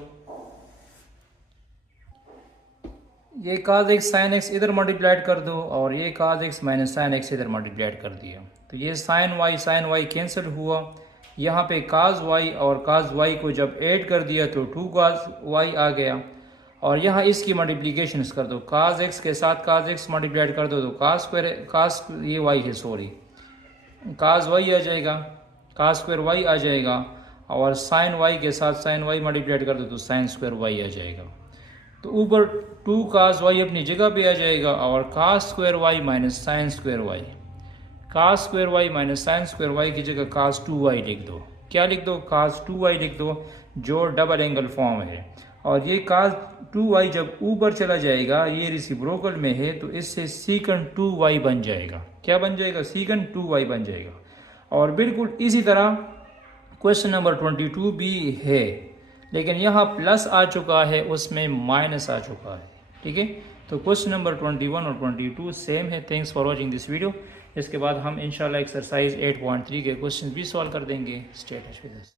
ये काज एक्स साइन एक्स इधर मल्टीप्लाइड कर दो और ये काज एक्स माइनस साइन एक्स इधर मल्टीप्लाइड कर दिया, तो ये साइन वाई कैंसिल हुआ, यहाँ पे काज वाई और काज वाई को जब ऐड कर दिया तो 2 काज वाई आ गया और यहाँ इसकी मल्टीप्लिकेशन कर दो, काज एक्स के साथ काज एक्स मल्टीप्लाइड कर दो तो काज स्क्वायर काज ये वाई है सॉरी काज वाई आ जाएगा, काज स्क्वायर वाई आ जाएगा और साइन वाई के साथ साइन वाई मल्टीप्लाइड कर दो तो साइन स्क्वायर वाई आ जाएगा। तो ऊपर 2 काज वाई अपनी जगह पे आ जाएगा और cos square Y minus sine square Y, cos square Y minus sine square Y की जगह काज 2 वाई लिख दो, क्या लिख दो, काज 2 वाई लिख दो जो डबल एंगल फॉर्म है। और ये cos 2y जब ऊपर चला जाएगा, ये रेसिप्रोकल में है, तो इससे secant 2y बन जाएगा। क्या बन जाएगा? secant 2y बन जाएगा। और बिल्कुल इसी तरह क्वेश्चन नंबर 22 भी है, लेकिन यहाँ प्लस आ चुका है, उसमें माइनस आ चुका है। ठीक है, तो क्वेश्चन नंबर 21 और 22 सेम है। Thanks for watching this video. इसके बाद हम इंशाल्लाह एक्सरसाइज 8.3 के क्वेश्चन भी सॉल्व कर देंगे। Stay touch with us.